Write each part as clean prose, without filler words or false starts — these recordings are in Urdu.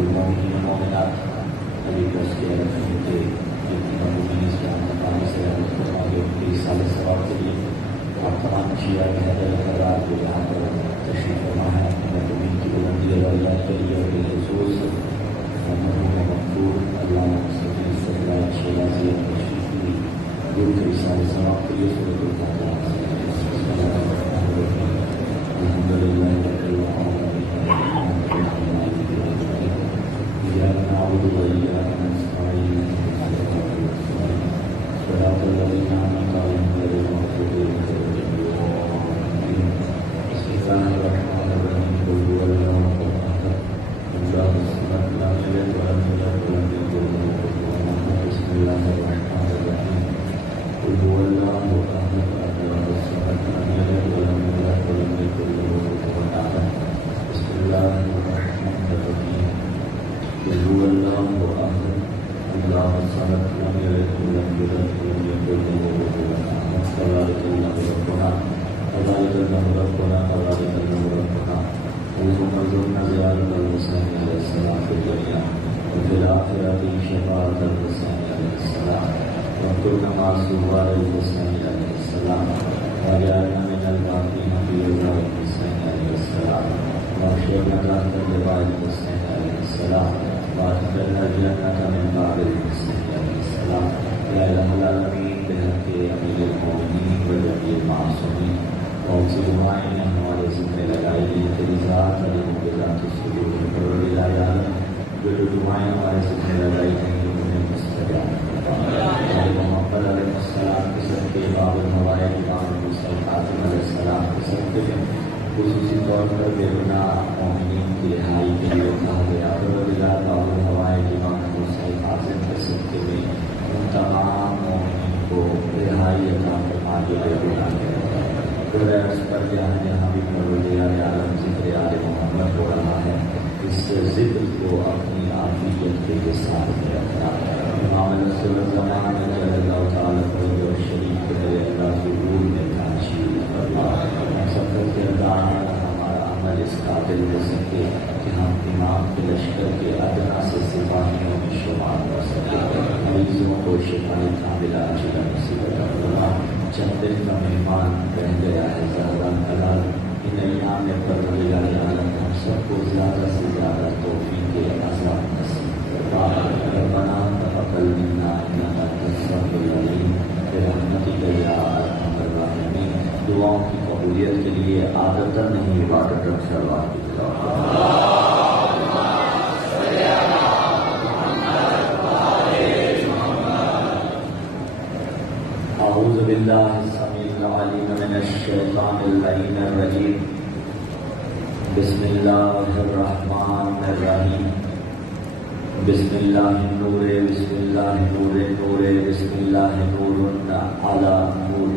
المؤمنين والمؤمنات نبی کا اس کے رکھنے کے مؤمنین اسلام مقامی سے آگے ان کی سال ثواب کے لیے آپ تمام شیعہ بہتر حضرات کو یہاں پر تشریف فرما ہے اپنے زمین کی بلندی اور اللہ کے لیے اور حضور سے مرحوم مقبول اللہ صلی اللہ علیہ وسلم تشریف لی دور کے سال ثواب کے لیے صلی اللہ الحمد للہ نعبد وإياك نستعين صراط الذين أنعمت عليهم غير المغضوب عليهم بسم الله الرحمن الرحيم قل هو الله أحد الله الصمد لم يلد ولم يولد ولم يكن له كفوا أحد بسم الله الرحمن الرحيم قل هو الله أحد الله الصمد لم يلد ولم يولد ولم يكن له كفوا أحد بسم الله الرحمن الرحيم قل هو الله أحد الله الصمد لم يلد ولم يولد ولم يكن له كفوا أحد تبارك الله ربنا تبارك الله ربنا تبارك الله ربنا اللهم ارزقنا زيارة الحسين عليه السلام في الدنيا وفي الآخرة شفاعة الحسين عليه السلام واذكرنا مع الزوار الحسين عليه السلام واجعلنا من الباقين في رضا الحسين عليه السلام واغفرنا تحت لواء الحسين عليه السلام وادخلنا الجنة من بعد الحسين عليه السلام يا إله العالمين بحق أمير المؤمنين وجميع المعصومين واغفر دعائنا ہمارے ذمہ لگائی گئی تیری ذات علی مقدات الصدور پروردگار عالم جو دعائیں ہمارے ذمہ لگائی گئی انہیں مستجاب ہمارے محمد علیہ السلام کے صدقے باب الموائے امام موسیٰ خاتم علیہ السلام کے صدقے میں خصوصی طور پر بے گناہ مومنین کی رہائی کے لیے کہا گیا پروردگار باب الموائے امام موسیٰ خاتم کے صدقے میں ان تمام مومنین کو رہائی عطا فرما کے بے گناہ کیا اس پر جہاں بھی پروردگار عالم ذکر آل محمد ہو رہا ہے اس ذکر کو اپنی عافیت کے ساتھ رکھنا امام رسول الزمان میں صلی اللہ تعالیٰ علیہ و شریف کے میرے اللہ ظہور میں تشریف فرما ہم سب کے اندر ہمارا عمل اس قابل ہو سکے کہ ہم امام کے لشکر کے ادنا سے سپاہیوں میں شمار ہو سکے مریضوں کو شفائی کاملہ عاجلہ نصیب فرما چند دن کا مہمان رہ گیا ہے زہران حلال ان ایام میں پروردگار عالم ہم سب کو زیادہ سے زیادہ توفیق عذاب نصیب فرما ربنا تقبل منا انک انت السمیع العلیم برحمتک یا ارحم الراحمین دعاؤں کی قبولیت کے لیے عادتاً نہیں عبادتاً صلوات کی تلاوت اعوذ باللہ السمیع العلیم من الشیطان اللعین الرجیم بسم اللہ الرحمن الرحیم بسم اللہ النور بسم اللہ نور نور بسم اللہ نور علی نور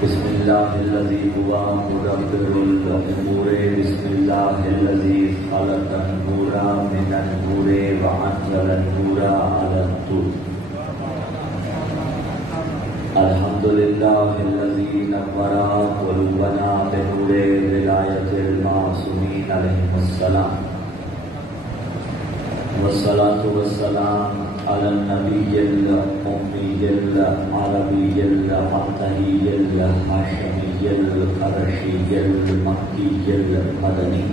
بسم اللہ الذی هو مدبر الامور بسم اللہ الذی خلق النور من النور وانزل النور علی الطور الحمدللہ الذی نور قلوبنا بنور ولایت المعصومین علیہم السلام والصلاة والسلام علی النبی الأمی العربی المنتہی الہاشمی القرشی المکی المدنی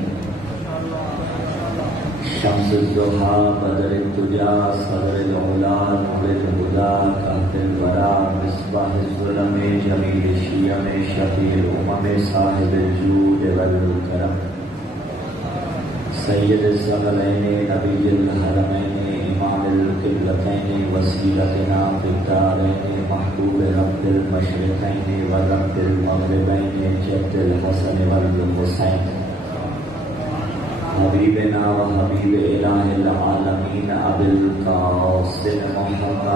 شمس الضحا بدر الدجا صدر العلا نور الہدی کہف الورا مصباح الظلم جمیل الشیم شفیع الامم صاحب الجود والکرم سید الثقلین نبی الحرمین امام القبلتین وسیلتنا فی الدارین محبوب رب المشرقین و رب المغربین جد الحسن والحسین حبیبنا و حبیب الہ العالمین ابی القاسم محمد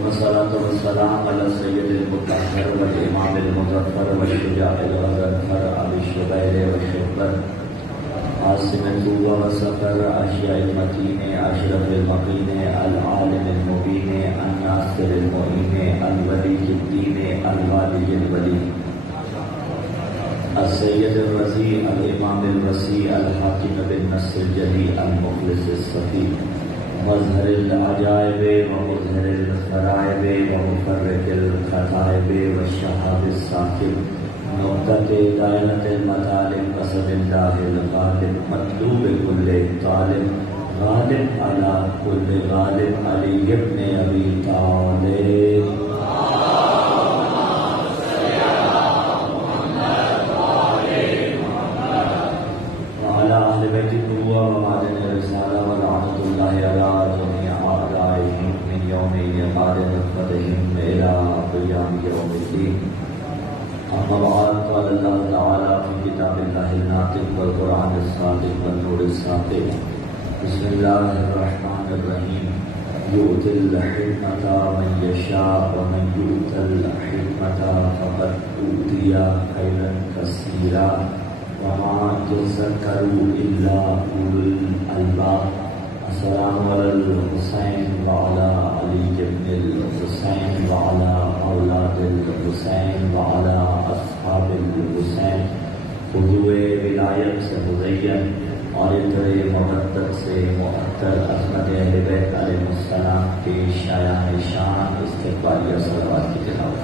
والصلاة والسلام علی سید المطہر والامام المظفر والشجاع الغزنفر ابی الشبیر والشبر عاصم الطوبہ وسفر اشیاء المتین اشرف المقین العالم المبین الناصر المعین الولی محی الدین الوالی الولی السید الرضی الامام الوسیع الحاکم بالنصر الجلی المخلص الصفی مظہر العجائب و مظہر الغرائب و مفرق الخطائب والشہاب الساکب نقطۃ دائرۃ المطالب قصد اللہ الغالب مطلوب کل طالب غالب علی کل غالب علی ابن ابی طالب وعلی اہل بیت النبوہ ومعدن الرسالہ ولعنۃ اللہ علی جمیع اعدائہم من یوم ایقاد نطفتہم الی قیام یوم الدین. اما بعد قال اللہ تعالی فی کتاب اللہ الناطق والقرآن الصادق والنور الساطع بسم اللہ الرحمن الرحیم یؤتی الحکمۃ من یشاء ومن یؤت الحکمۃ فقد اوتی خیرا کثیرا وما یذکر الا اولو الالباب. السلام علی الحسین وعلی علی بن الحسین وعلی اولاد الحسین وعلی اصحاب الحسین. خضوع ولایت سے مزین اور عطر مبدت سے معطر عظمت اہل بیت علیہ السلام کے شایان شان استقبالیہ صلوات کی تلاوت.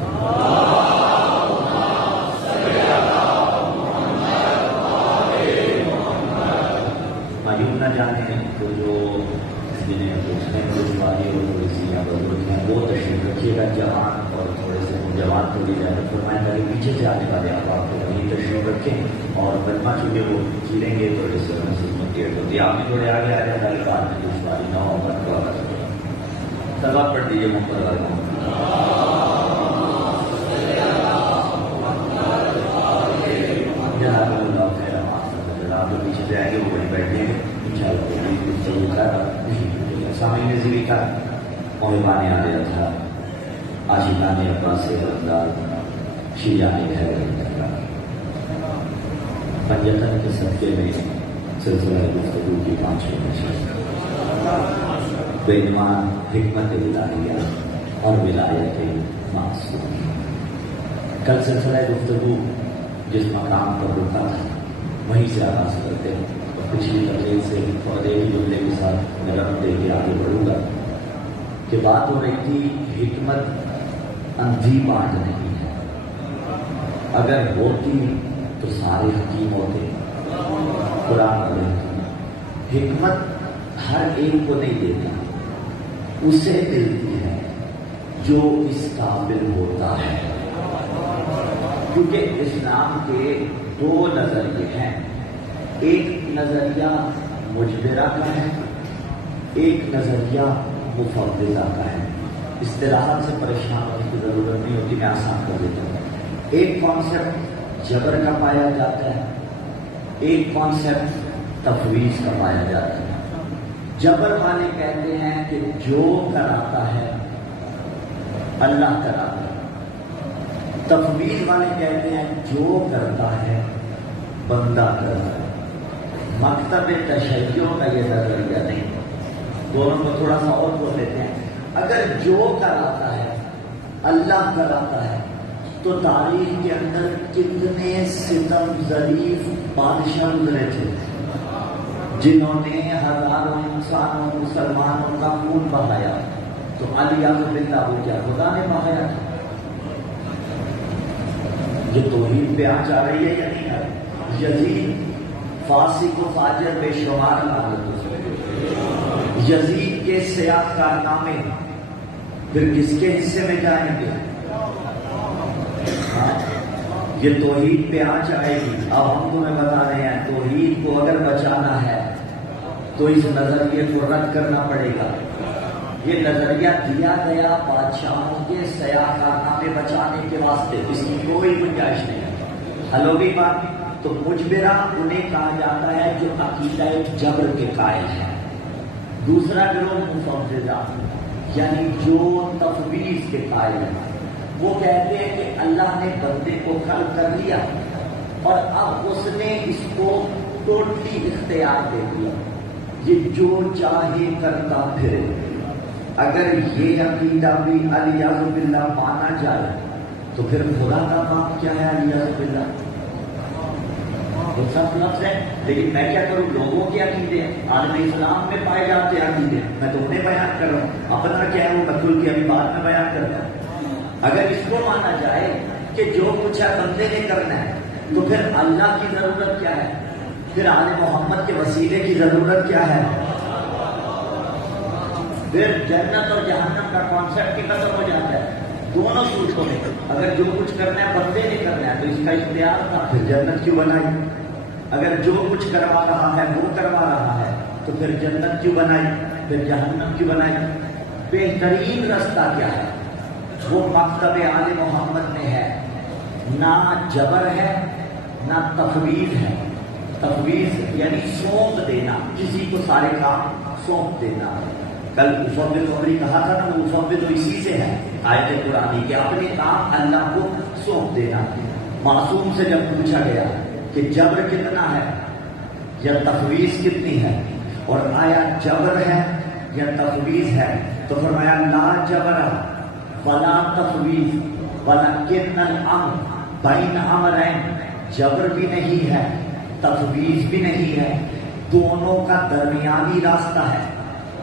معلوم نہ جانے تو جو جنہیں پوچھنے میں دشواری اور تھوڑی سی یا بزرگ ہیں وہ تشریف رکھیے گا. جوان اور تھوڑے سے جوان کو بھی جانے فرمائیں تاکہ پیچھے سے آنے والے آپ کو وہیں تشریف رکھیں اور بنوا چکے وہ چیریں گے تو اس سے گیٹ ہوتی ہے. آپ بھی تھوڑے آگے آ جائیں تاکہ بعد میں دشواری نہ ہو. سلوات پڑھ دیجیے محمد والوں. آپ جو پیچھے سے آئیں گے وہ وہیں بیٹھے ہیں سامعین نظیری کا محبان عالیہ تھا عاشقان عباس رمضان شیعان گھر پنجتن کے صدقے میں سلسلہ گفتگو کی 5ویں نشست بعنوان حکمت الہیہ اور ولایت معصوم. کل سلسلہ گفتگو جس مقام پر رکا تھا وہیں سے آغاز کرتے ہیں. پچھلی تقریر سے اور ایک جملے کے ساتھ میں رب دے کے آگے بڑھوں گا کہ بات ہو رہی تھی حکمت اندھی بانٹ نہیں ہے. اگر ہوتی تو سارے حکیم ہوتے. قرآن حکمت ہر ایک کو نہیں دیتا, اسے ملتی ہے جو اس قابل ہوتا ہے. کیونکہ اسلام کے 2 نظریے ہیں. ایک نظریہ مجبرہ کا ہے, ایک نظریہ مفوضہ کا ہے. اصطلاحات سے پریشان ہونے کی ضرورت نہیں ہوتی, میں آسان کر دیتا ہوں. ایک کانسیپٹ جبر کا پایا جاتا ہے, ایک کانسیپٹ تفویض کا پایا جاتا ہے. جبر والے کہتے ہیں کہ جو کراتا ہے اللہ کراتا ہے. تفویض والے کہتے ہیں جو کرتا ہے بندہ کرتا ہے. مکتب تشیع کا یہ نظریہ نہیں. دونوں کو تھوڑا سا اور بول لیتے ہیں. اگر جو کراتا ہے اللہ کراتا ہے تو تاریخ کے اندر کتنے ستم ظریف بادشاہ گزرے تھے جنہوں نے ہزاروں انسانوں مسلمانوں کا خون بہایا. تو علی باللہ وہ کیا خدا نے بہایا تھا؟ یہ توحید پہ آنچ آ رہی ہے یا نہیں آ رہی؟ یزید فاسق و فاجر بے شمار لعنت. یزید کے سیاہ کارنامے پھر کس کے حصے میں جائیں گے؟ یہ توحید پہ آنچ آئے گی. اب ہم تمہیں بتا رہے ہیں توحید کو اگر بچانا ہے تو اس نظریے کو رد کرنا پڑے گا. یہ نظریہ دیا گیا بادشاہوں کے سیاہ کارنامے بچانے کے واسطے, اس کی کوئی گنجائش نہیں ہے. حل ہو گئی بات. تو مجبرہ انہیں کہا جاتا ہے جو عقیدہ جبر کے قائل ہیں. دوسرا گروہ مفوضہ یعنی جو تفویض کے قائل ہیں. وہ کہتے ہیں کہ اللہ نے بندے کو خلق کر لیا اور اب اس نے اس کو ٹوٹلی اختیار دے دیا, یہ جو چاہے کرتا پھرے. اگر یہ عقیدہ بھی الیاذ باللہ مانا جائے تو پھر خدا کا باپ کیا ہے الیاذ باللہ؟ تو سب لفظ ہے، لیکن میں کیا کروں؟ لوگوں کے عقیدے عالم اسلام میں پائے جاتے عقیدے میں تو انہیں بیان کر رہا ہوں، اپنا کیا ہے وہ میں کھل کے ابھی بعد میں بیان کرتا ہوں۔ اگر اس کو مانا جائے کہ جو کچھ ہے بندے نے کرنا ہے تو پھر اللہ کی ضرورت کیا ہے؟ پھر آل محمد کے وسیلے کی ضرورت کیا ہے؟ پھر جنت اور جہنم کا کانسیپٹ کی ختم ہو جاتا ہے، دونوں سوچوں میں اگر جو کچھ کرنا ہے بندے نے کرنا ہے تو اس کا اختیار تھا، پھر جنت کیوں بنائی؟ اگر جو کچھ کروا رہا ہے وہ کروا رہا ہے تو پھر جنت کیوں بنائی؟ پھر جہنم کیوں بنائی؟ بہترین رستہ کیا ہے؟ وہ مکتب آل محمد میں ہے، نہ جبر ہے نہ تفویض ہے۔ تفویض یعنی سونپ دینا، کسی کو سارے کام سونپ دینا۔ کل مفوض عمری کہا تھا نا، وہ مفوض اسی سے ہے آیت قرآنی کہ اپنے کام اللہ کو سونپ دینا۔ معصوم سے جب پوچھا گیا کہ جبر کتنا ہے یا تفویض کتنی ہے، اور آیا جبر ہے یا تفویض ہے، تو فرمایا لا جبر ولا تفویض ولکن الامر بین امرین، جبر بھی نہیں ہے تفویض بھی نہیں ہے، دونوں کا درمیانی راستہ ہے۔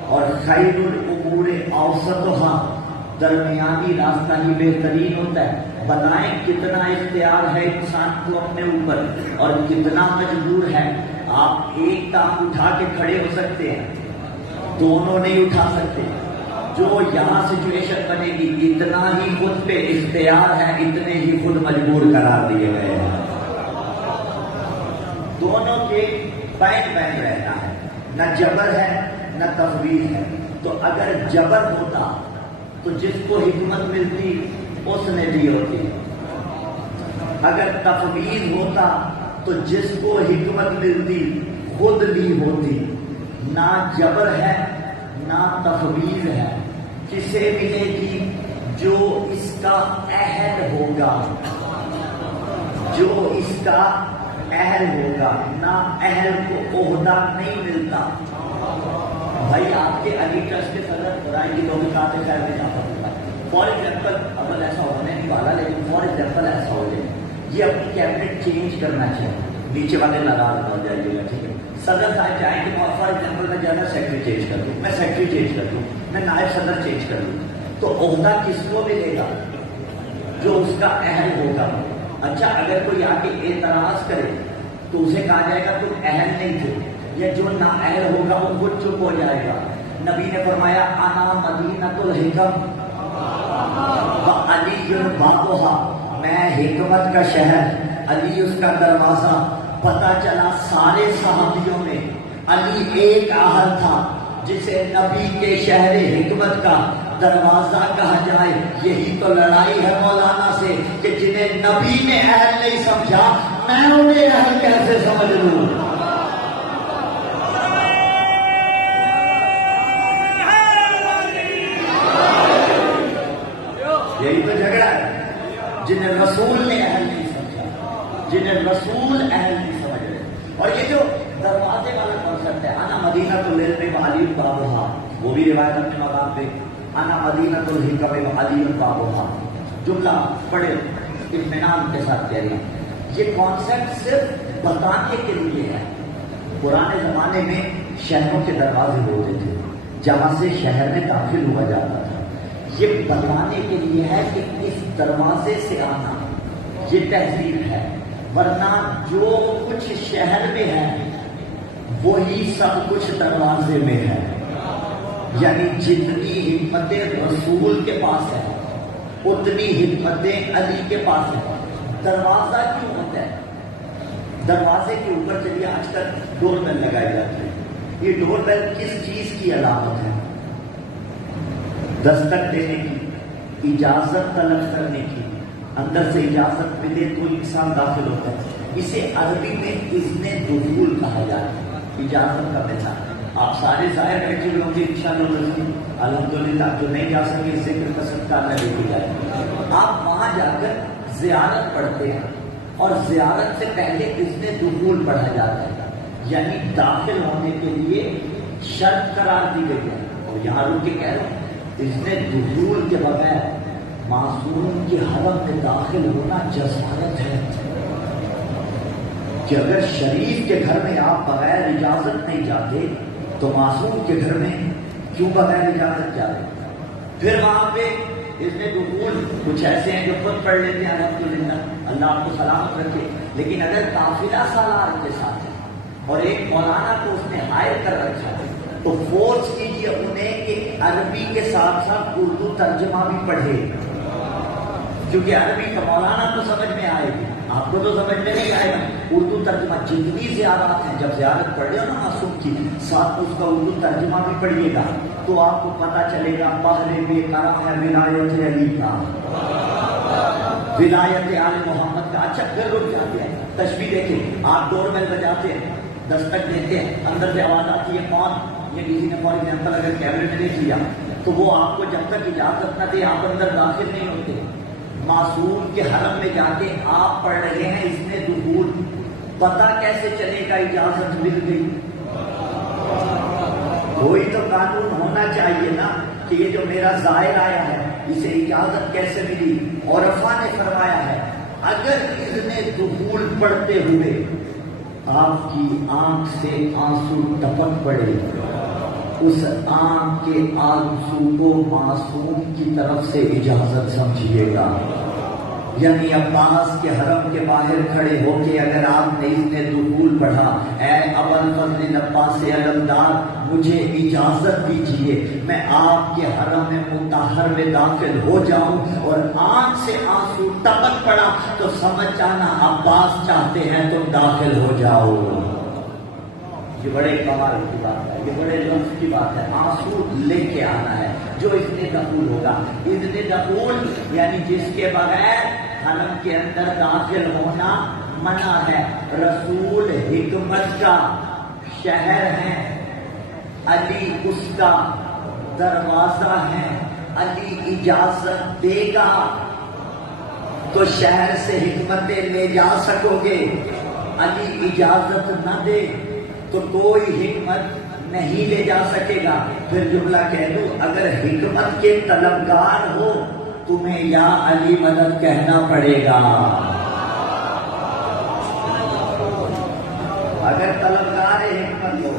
اور خیر الامور اوسطھا، درمیانی راستہ ہی بہترین ہوتا ہے۔ بتائیں کتنا اختیار ہے انسان کو اپنے اوپر اور کتنا مجبور ہے۔ آپ ایک ٹانگ اٹھا کے کھڑے ہو سکتے ہیں، دونوں نہیں اٹھا سکتے۔ جو یہاں سچویشن بنے گی اتنا ہی خود پہ اختیار ہے، اتنے ہی خود مجبور قرار دیے گئے ہیں۔ دونوں کے بین بین رہنا ہے، نہ جبر ہے نہ تفویض ہے۔ تو اگر جبر ہوتا تو جس کو حکمت ملتی اس نے دی ہوتی، اگر تفویض ہوتا تو جس کو حکمت ملتی خود لی ہوتی۔ نہ جبر ہے نہ تفویض ہے، کسے ملے گی؟ جو اس کا اہل ہوگا، جو اس کا اہل ہوگا، نہ اہل کو عہدہ نہیں ملتا۔ بھائی آپ کے علی ٹرسٹ کے صدر برائے کی توقعات خیر میں جاتا ہوگا، فار ایگزامپل، اول ایسا ہونے نہیں والا لیکن فار ایگزامپل ایسا ہو جائے، یہ اپنی کیبنٹ چینج کرنا چاہیے، نیچے والے ناراض ہو جائیے گا، ٹھیک ہے؟ صدر صاحب چاہیں کہ فار ایگزامپل میں جنرل سیکرٹری چینج کر دوں، میں سیکرٹری چینج کر دوں، میں نائب صدر چینج کر دوں، تو عہدہ کس کو ملے گا؟ جو اس کا اہل ہوگا۔ اچھا اگر کوئی آ کے اعتراض کرے تو اسے کہا جائے گا تم اہل نہیں تھے، یا جو نا اہل ہوگا وہ خود چپ ہو جائے گا۔ نبی نے فرمایا انا مدینۃ الحکم وعلی بابھا، میں حکمت کا شہر، علی اس کا دروازہ۔ پتہ چلا سارے صحابیوں میں علی ایک اہل تھا جسے نبی کے شہر حکمت کا دروازہ کہا جائے۔ یہی تو لڑائی ہے مولانا سے کہ جنہیں نبی نے اہل نہیں سمجھا میں انہیں اہل کیسے سمجھ لوں؟ یہی تو جھگڑا ہے، جنہیں رسول نے اہل نہیں سمجھا، جنہیں رسول اہل نہیں سمجھ رہے۔ اور یہ جو دروازے والا کانسیپٹ ہے، انا مدینۃ العلم وعلی بابھا، وہ بھی روایت اپنے مقام پہ، انا مدینۃ الحکم وعلی بابھا، جملہ بڑے اطمینان کے ساتھ کہہ رہی ہیں۔ یہ کانسیپٹ صرف بتانے کے لیے ہے۔ پرانے زمانے میں شہروں کے دروازے ہوتے تھے جہاں سے شہر میں داخل ہوا جاتا تھا، یہ بتانے کے لیے ہے کہ اس دروازے سے آنا یہ تہذیب ہے، ورنہ جو کچھ شہر میں ہے وہی سب کچھ دروازے میں ہے۔ یعنی جتنی حکمتیں رسول کے پاس ہے اتنی حکمتیں علی کے پاس ہے۔ دروازہ کیوں ہوتا ہے؟ دروازے کے اوپر چلیے آج کل ڈور بیل لگائی جاتی ہے، یہ ڈور بیل کس چیز کی علامت ہے؟ دستک دینے کی، اجازت طلب کرنے کی، اندر سے اجازت ملے تو انسان داخل ہوتا ہے۔ اسے عربی میں اذن دخول کہا جاتا ہے، اجازت کا ملنا۔ آپ سارے ظاہر بیٹھے ہوئے ہوں گے انشاءاللہ، الحمدللہ، جو نہیں جا سکے ذکر کا صدقہ اللہ لے کے جائے۔ آپ وہاں جا کر زیارت پڑھتے ہیں اور زیارت سے پہلے اذن دخول پڑھا جاتا ہے، یعنی داخل ہونے کے لیے شرط قرار دی گئی ہے۔ اور یہاں رک کے کہہ رہا ہوں اس نے دخول کے بغیر معصوم کے حرم میں داخل ہونا جسارت ہے کہ اگر شریف کے گھر میں آپ بغیر اجازت نہیں جاتے تو معصوم کے گھر میں کیوں بغیر اجازت جاتے؟ پھر وہاں پہ اس نے دخول کچھ ایسے ہیں جو خود پڑھ لیتے ہیں الحمدللہ، اللہ آپ کو سلامت رکھے، لیکن اگر قافلہ سالار کے ساتھ ہے اور ایک مولانا کو اس نے ہائر کر رکھا ہے تو فورس کیجیے انہیں کہ عربی کے ساتھ ساتھ اردو ترجمہ بھی پڑھے، کیونکہ عربی کا مولانا تو سمجھ میں آئے گی، آپ کو تو سمجھ میں نہیں آئے گا۔ اردو ترجمہ جتنی زیارت ہیں، جب زیارت پڑھ رہے ہو نا معصوم کی، ساتھ اس کا اردو ترجمہ بھی پڑھیے گا تو آپ کو پتا چلے گا بحر بے کرم ہے ولایت علی کا، ولایت آل محمد کا۔ اچھا پھر رک جاتے ہیں، تشبیہ دیکھیں، آپ ڈور بیل بجاتے ہیں، دستک دیتے ہیں، اندر سے آواز آتی ہے کون؟ یہ کسی نے فار ایگزامپل اگر کیمرے میں نہیں کیا تو وہ آپ کو جب تک اجازت نہ دے آپ اندر داخل نہیں ہوتے۔ معصوم کے حرم میں جا کے آپ پڑھ رہے ہیں اس میں دخول، پتہ کیسے چلے گا اجازت مل گئی؟ کوئی تو قانون ہونا چاہیے نا کہ یہ جو میرا زائر آیا ہے اسے اجازت کیسے ملی؟ عرفا نے فرمایا ہے اگر اذن دخول پڑھتے ہوئے آپ کی آنکھ سے آنسو ٹپک پڑے، اس آنکھ کے آنسو کو معصوم کی طرف سے اجازت سمجھیے گا۔ یعنی عباس کے حرم کے باہر کھڑے ہو کے اگر آپ نے اس نے دخول پڑھا، اے ابوالفضل عباس علمدار مجھے اجازت دیجیے میں آپ کے حرم میں مطہر میں داخل ہو جاؤں، اور آنکھ سے آنسو ٹپک پڑا تو سمجھ جانا عباس چاہتے ہیں تم داخل ہو جاؤ۔ یہ بڑے کمال کی بات ہے، یہ بڑے لطف کی بات ہے، آنسو لے کے آنا ہے جو اذن دخول ہوگا۔ اذن دخول یعنی جس کے بغیر حرم کے اندر داخل ہونا منع ہے۔ رسول حکمت کا شہر ہے، علی اس کا دروازہ ہے، علی اجازت دے گا تو شہر سے حکمتیں لے جا سکو گے، علی اجازت نہ دے تو کوئی حکمت نہیں لے جا سکے گا۔ پھر جملہ کہہ دو اگر حکمت کے طلبگار ہو تمہیں یا علی مدد کہنا پڑے گا، اگر طلبگار حکمت ہو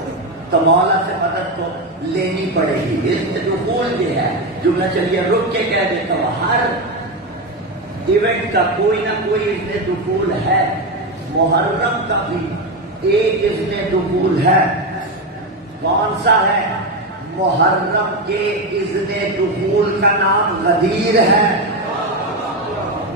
تو مولا سے مدد کو لینی پڑے گی۔ اس دخول یہ ہے، جملہ چلیے رک کے کہہ دیتا ہوں، ہر ایونٹ کا کوئی نہ کوئی اذن دخول ہے۔ محرم کا بھی ایک اذن دخول ہے، کون سا ہے؟ محرم کے اذن دخول کا نام غدیر ہے۔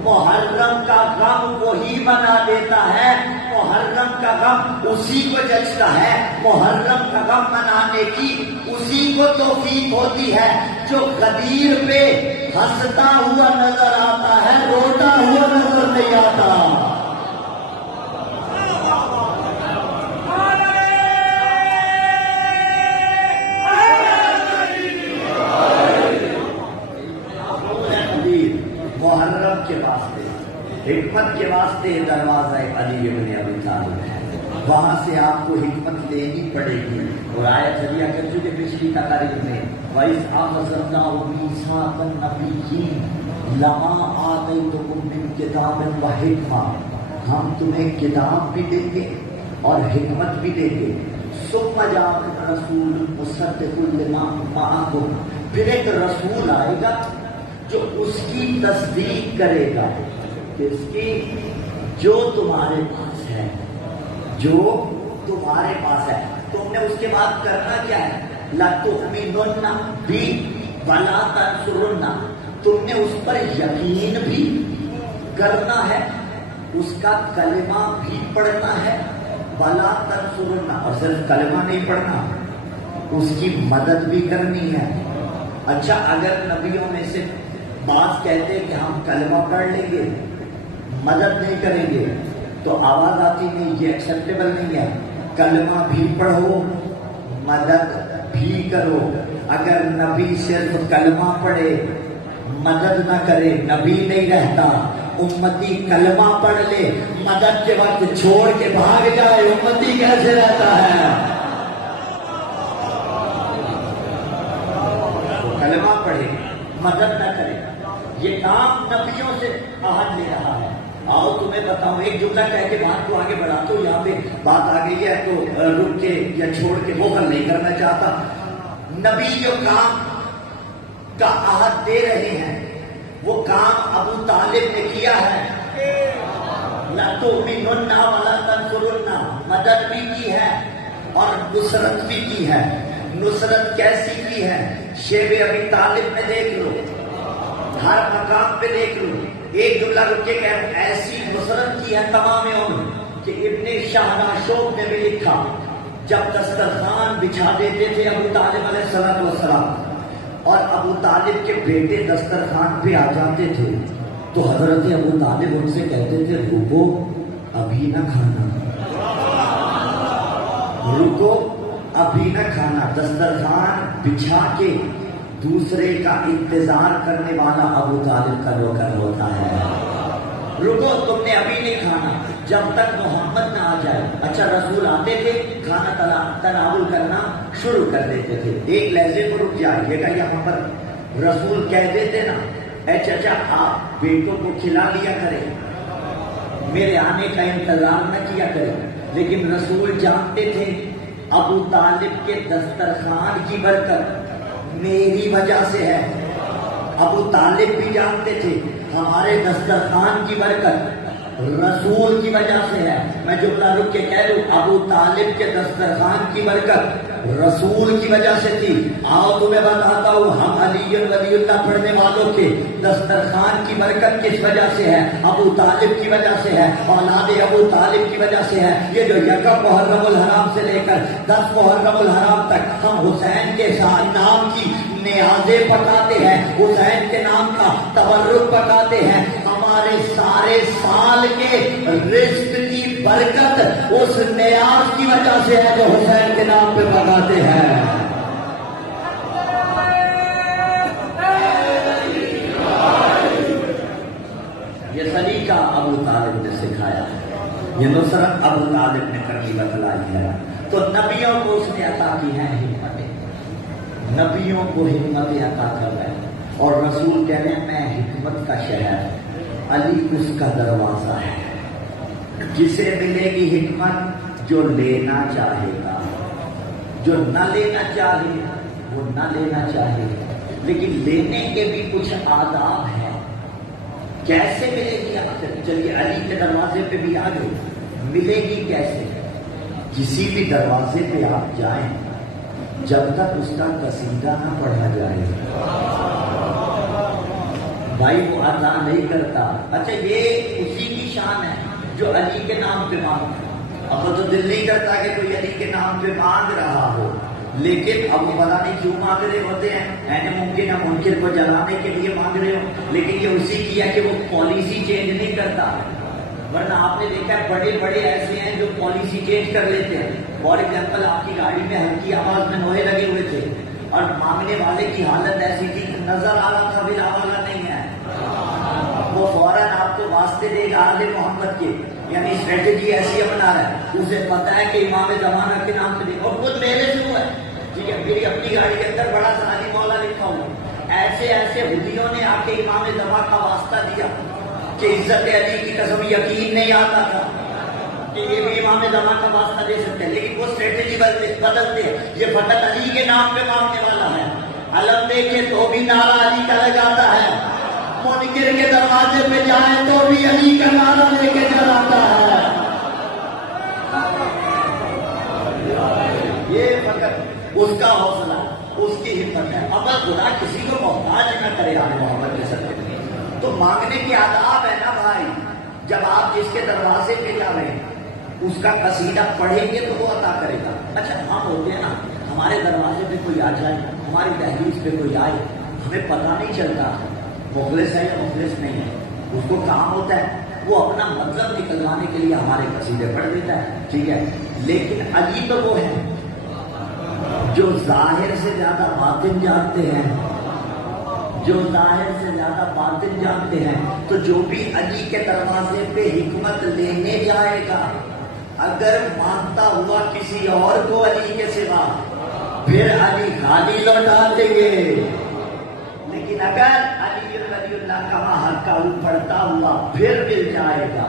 محرم کا غم وہی بنا دیتا ہے، محرم کا غم اسی کو جچتا ہے، محرم کا غم منانے کی اسی کو توفیق ہوتی ہے جو غدیر پہ ہنستا ہوا نظر آتا ہے، روتا ہوا نظر نہیں آتا۔ محرم کے واسطے، حکمت کے واسطے دروازہ علی ابن ابی طالب ہے، وہاں سے آپ کو حکمت لینی پڑے گی۔ اور آیت چلیے کر چکے پچھلی تقریر میں، وَإِذْ أَخَذْنَا مِيثَاقَ النَّبِيِّينَ لَمَا آتَيْتُكُم مِّن کتاب وحکمہ، ہم تمہیں کتاب بھی دیں گے اور حکمت بھی دیں گے۔ ثُمَّ جَاءَكُمْ رَسُولٌ مُصَدِّقٌ لِمَا مَعَكُمْ، پھر ایک رسول آئے گا جو اس کی تصدیق کرے گا کہ اس کی جو تمہارے پاس ہے، جو تمہارے پاس ہے۔ تم نے اس کے بعد کرنا کیا ہے؟ لَتُؤْمِنُنَّ بِهِ وَلَا تَنصُرُنَّ، تم نے اس پر یقین بھی کرنا ہے، اس کا کلمہ بھی پڑھنا ہے، وَلَا تَنصُرُنَّ، اور صرف کلمہ نہیں پڑھنا، اس کی مدد بھی کرنی ہے۔ اچھا اگر نبیوں میں سے بعض کہتے ہیں کہ ہم کلمہ پڑھ لیں گے مدد نہیں کریں گے تو آواز آتی نہیں، یہ ایکسیپٹیبل نہیں ہے۔ کلمہ بھی پڑھو مدد بھی کرو۔ اگر نبی صرف کلمہ پڑھے مدد نہ کرے نبی نہیں رہتا، امتی کلمہ پڑھ لے مدد کے وقت چھوڑ کے بھاگ جائے امتی کیسے رہتا ہے؟ کلمہ پڑھے مدد نہ کرے. یہ کام نبیوں سے عہد لے رہا ہے. آؤ تمہیں بتاؤں، ایک جملہ کہہ کے بات کو آگے بڑھاتا ہوں. یہاں پہ بات آ گئی ہے تو رک کے یا چھوڑ کے وہ نہیں کرنا چاہتا. نبی جو کام کا عہد دے رہے ہیں وہ کام ابو طالب نے کیا ہے. نہ تو ولا تنصرن، مدد بھی کی ہے اور نصرت بھی کی ہے. نصرت کیسی کی ہے؟ شیب ابی طالب میں دیکھ لو، ہر مقام پہ دیکھ لو. ایک جملہ رک کے کہ ایسی نصرت کی ہے تمام عمر کہ ابن شاہناشوب نے بھی لکھا جب دسترخوان بچھا دیتے تھے ابو طالب علیہ السلام اور ابو طالب کے بیٹے دسترخوان پہ آ جاتے تھے تو حضرت ابو طالب ان سے کہتے تھے رکو ابھی نہ کھانا، رکو ابھی نہ کھانا. دسترخوان بچھا کے دوسرے کا انتظار کرنے والا ابو طالب کا نوکر ہوتا ہے. رکو تم نے ابھی نہیں کھانا جب تک محمد نہ آ جائے. اچھا رسول آتے تھے کھانا تناول کرنا شروع کر دیتے تھے. ایک لہجے کو رک جائیے گا یہاں پر. رسول کہہ دیتے نا اے چچا آپ بیٹوں کو کھلا لیا کریں، میرے آنے کا انتظار نہ کیا کریں. لیکن رسول جانتے تھے ابو طالب کے دسترخوان کی برکت میری وجہ سے ہے. ابو طالب بھی جانتے تھے ہمارے دسترخوان کی برکت رسول کی وجہ سے ہے. میں جملہ رک کے کہہ لوں، ابو طالب کے دسترخوان کی برکت رسول کی وجہ سے تھی. آؤ تمہیں بتاتا ہوں ہم علی ولی اللہ پڑھنے والوں کے دسترخوان کی برکت کس وجہ سے ہے؟ ابو طالب کی وجہ سے ہے، اولاد ابو طالب کی وجہ سے ہے. یہ جو یکم محرم الحرام سے لے کر 10 محرم الحرام تک ہم حسین کے نام کی نیازیں پکاتے ہیں، حسین کے نام کا تبرک پکاتے ہیں. ہمارے سارے سال کے رزق کی برکت اس نیاز کی وجہ سے ہے جو حسین کے نام پہ پکاتے ہیں. یہ سلیقہ ابو طالب نے سکھایا ہے، یہ نصرت ابو طالب نے کرنی بتلائی ہے. تو نبیوں کو اس نے عطا کی ہے حکمتیں، نبیوں کو حکمتیں عطا کر رہے ہیں. اور رسول کہہ رہے ہیں میں حکمت کا شہر، علی اس کا دروازہ ہے. جسے ملے گی حکمت جو لینا چاہے گا، جو نہ لینا چاہے وہ نہ لینا چاہے. لیکن لینے کے بھی کچھ آداب ہیں. کیسے ملے گی؟ چلیے علی کے دروازے پہ بھی آ گئے، ملے گی کیسے؟ کسی بھی دروازے پہ آپ جائیں جب تک اس کا قصیدہ نہ پڑھا جائے بھائی وہ عطا نہیں کرتا. اچھا یہ اسی کی شان ہے جو علی کے نام پہ مانگتا. اب وہ تو دل نہیں کرتا کہ کوئی علی کے نام پہ مانگ رہا ہو، لیکن اب وہ پتا نہیں کیوں مانگ رہے ہوتے ہیں. ممکن ہے منکر کو جلانے کے لیے مانگ رہے ہو، لیکن یہ اسی کی ہے کہ وہ پالیسی چینج نہیں کرتا. ورنہ آپ نے دیکھا ہے بڑے بڑے ایسے ہیں جو پالیسی چینج کر لیتے ہیں. فار ایگزامپل آپ کی گاڑی میں ہلکی آواز میں نوحے لگے ہوئے تھے اور مانگنے والے کی حالت ایسی تھی کہ نظر آ رہا تھا بلا والا نہیں ہے، وہ فوراً آپ کو واسطے دے گا آل محمد کے. یعنی اسٹریٹجی ایسی اپنا رہا ہے، اسے پتا ہے کہ امام زمانہ کے نام سے دے گا. اور خود میرے سے ہوا ہے، ٹھیک ہے، میری اپنی گاڑی کے اندر بڑا سا علی مولا لکھا ہوا. ایسے ایسے ہدیوں نے آ کے امام زمانہ کا واسطہ دیا کہ عزت علی کی قسم یقین نہیں آتا تھا کہ یہ بھی امام زمانہ کا واسطہ دے سکتے ہیں. لیکن وہ اسٹریٹجی بدلتے ہیں. یہ فقط علی کے نام پہ مانگنے والا ہے. علم دیکھے تو بھی نعرہ علی کا لگاتا ہے، منکر کے دروازے پہ جائے تو بھی علی کا نعرہ لے کے چلاتا ہے. یہ فقط اس کا حوصلہ، اس کی ہمت ہے. اگر خدا کسی کو محتاج نہ کرے آل محمد کے سب تو مانگنے کی آداب ہے نا بھائی. جب آپ جس کے دروازے پہ جا رہے ہیں اس کا قصیدہ پڑھیں گے تو وہ عطا کرے گا. اچھا ہم ہوتے ہیں نا، ہمارے دروازے پہ کوئی آ جائے، ہماری دہلیز پہ کوئی آئے، ہمیں پتہ نہیں چلتا مخلص ہے یا مخلص نہیں ہے. اس کو کام ہوتا ہے وہ اپنا مطلب نکلوانے کے لیے ہمارے قصیدے پڑھ دیتا ہے، ٹھیک ہے. لیکن علی تو وہ ہے جو ظاہر سے زیادہ باطن جانتے ہیں، جو ظاہر سے زیادہ باطن جانتے ہیں. تو جو بھی علی کے دروازے پہ حکمت لینے جائے گا اگر مانتا ہوا کسی اور کو علی کے سوا، پھر علی خالی لوٹا دیں گے. لیکن لیکن اگر علی ولی اللہ کا وہاں کا پڑھتا ہوا پھر مل جائے گا.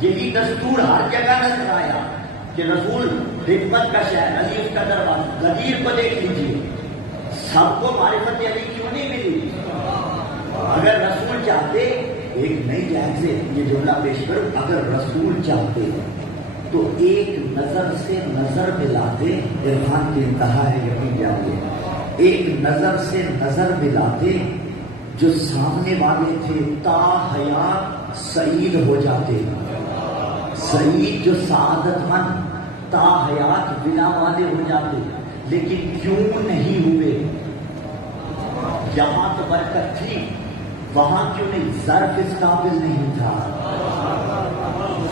یہی دستور ہر جگہ نظر آیا کہ رسول حکمت کا شہر علی اس کا دروازہ. غدیر کو دیکھ لیجیے, سب کو معرفت علی کیوں نہیں ملی؟ اگر رسول چاہتے, ایک نئی جہاز سے یہ جملہ پیش کرو, اگر رسول چاہتے تو ایک نظر سے نظر ملاتے. عرفان کی انتہا ہے, یقین جانیے, ایک نظر سے نظر ملاتے, جو سامنے والے تھے تا حیات سعید ہو جاتے. سعید جو سعادت مند تا حیات ولا والے ہو جاتے. لیکن کیوں نہیں ہوئے؟ یہاں تو برکت تھی, وہاں کیوں نہیں؟ ظرف اس قابل نہیں تھا,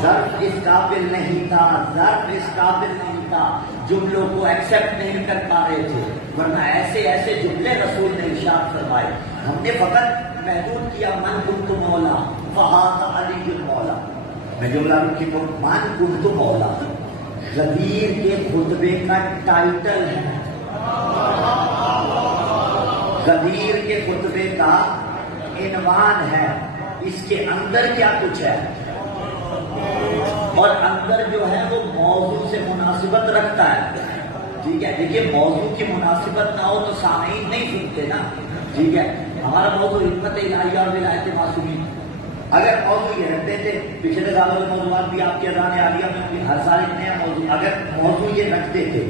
ظرف اس قابل نہیں تھا, ظرف اس قابل نہیں تھا. جملوں کو ایکسپٹ نہیں کر پا رہے تھے, ورنہ ایسے ایسے جملے رسول نے ارشاد فرمائے. ہم نے فقط محدود کیا من کنت مولا فہذا علی المولا. میں جملہ رکھی تو من کنت مولا غدیر کے خطبے کا ٹائٹل ہے, غدیر کے خطبے کا عنوان ہے. اس کے اندر کیا کچھ ہے, اور اندر جو ہے وہ موضوع سے مناسبت رکھتا ہے. ٹھیک ہے, دیکھیے موضوع کی مناسبت نہ ہو تو سامعین نہیں سنتے نا. ٹھیک ہے, ہمارا موضوع حکمت الہیہ اور ولایت معصومین. اگر موضوع یہ رکھتے تھے, پچھلے سالوں کے موضوعات بھی آپ کے اذان عالیہ میں بھی ہر سال اتنے موضوع, اگر موضوع یہ رکھتے تھے,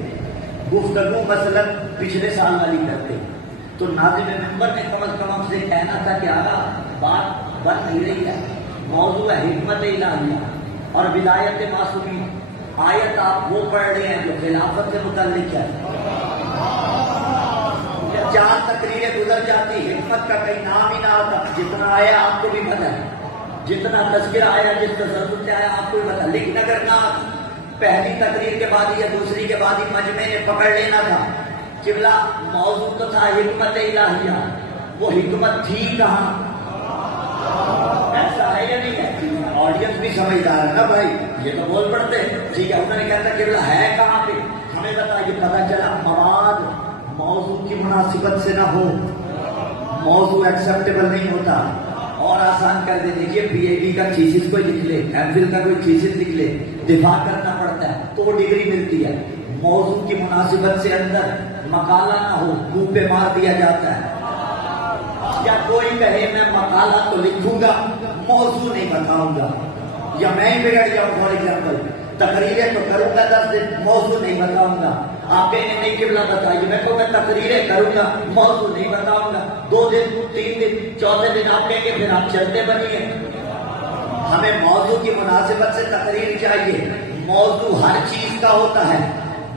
گفتگو مثلا پچھلے سال والی کرتے, تو ناظم ممبر نے کم از کم سے کہنا تھا کہ آقا بات بن نہیں رہی ہے, موضوع ہے حکمت الہیہ اور ولایت معصومین. آیت آپ وہ پڑھ رہے ہیں جو خلافت سے متعلق ہے. 4 تقریریں گزر جاتی, حکمت کا کہیں نام ہی نہ آتا. جتنا آیا آپ کو بھی پتہ ہے, جتنا تذکرہ آیا, جس تسلسل سے آیا آپ کو بھی پتہ. لیکن اگر نہ پہلی تقریر کے بعد یا دوسری کے بعد ہی مجمع نے پکڑ لینا تھا قبلہ موضوع تو تھا حکمت الہیہ, وہ حکمت تھی کہاں؟ ایسا ہے یا نہیں ہے؟ آڈینس بھی سمجھدار ہے نا بھائی, یہ تو بول پڑتے. ٹھیک ہے, انہوں نے کہا تھا قبلہ ہے کہاں پہ, ہمیں بتائیے. پتہ چلا مواد موضوع کی مناسبت سے نہ ہو, موضوع ایکسیپٹیبل نہیں ہوتا. اور آسان کر دے, دیکھیے پی ایچ ڈی کا تھیسس کوئی لکھ لے, ایم فل کا کوئی تھیسس لکھ لے, دفاع کرنا پڑتا ہے تو وہ ڈگری ملتی ہے. موضوع کی مناسبت سے اندر مقالہ نہ ہو, منہ پہ مار دیا جاتا ہے. یا کوئی کہے میں مقالہ تو لکھوں گا, موضوع نہیں بتاؤں گا, یا میں ہی بگڑ جاؤں. فار ایگزامپل تقریریں تو کروں گا 10 دن, موضوع نہیں بتاؤں گا. آپ کہیں نہیں قبلہ بتائیے, میں تقریریں کروں گا, موضوع نہیں بتاؤں گا. 2 دن 3 دن, چوتھے دن آپ کہیں گے پھر آپ چلتے بنیے. ہمیں موضوع کی مناسبت سے تقریر چاہیے. موضوع ہر چیز کا ہوتا ہے.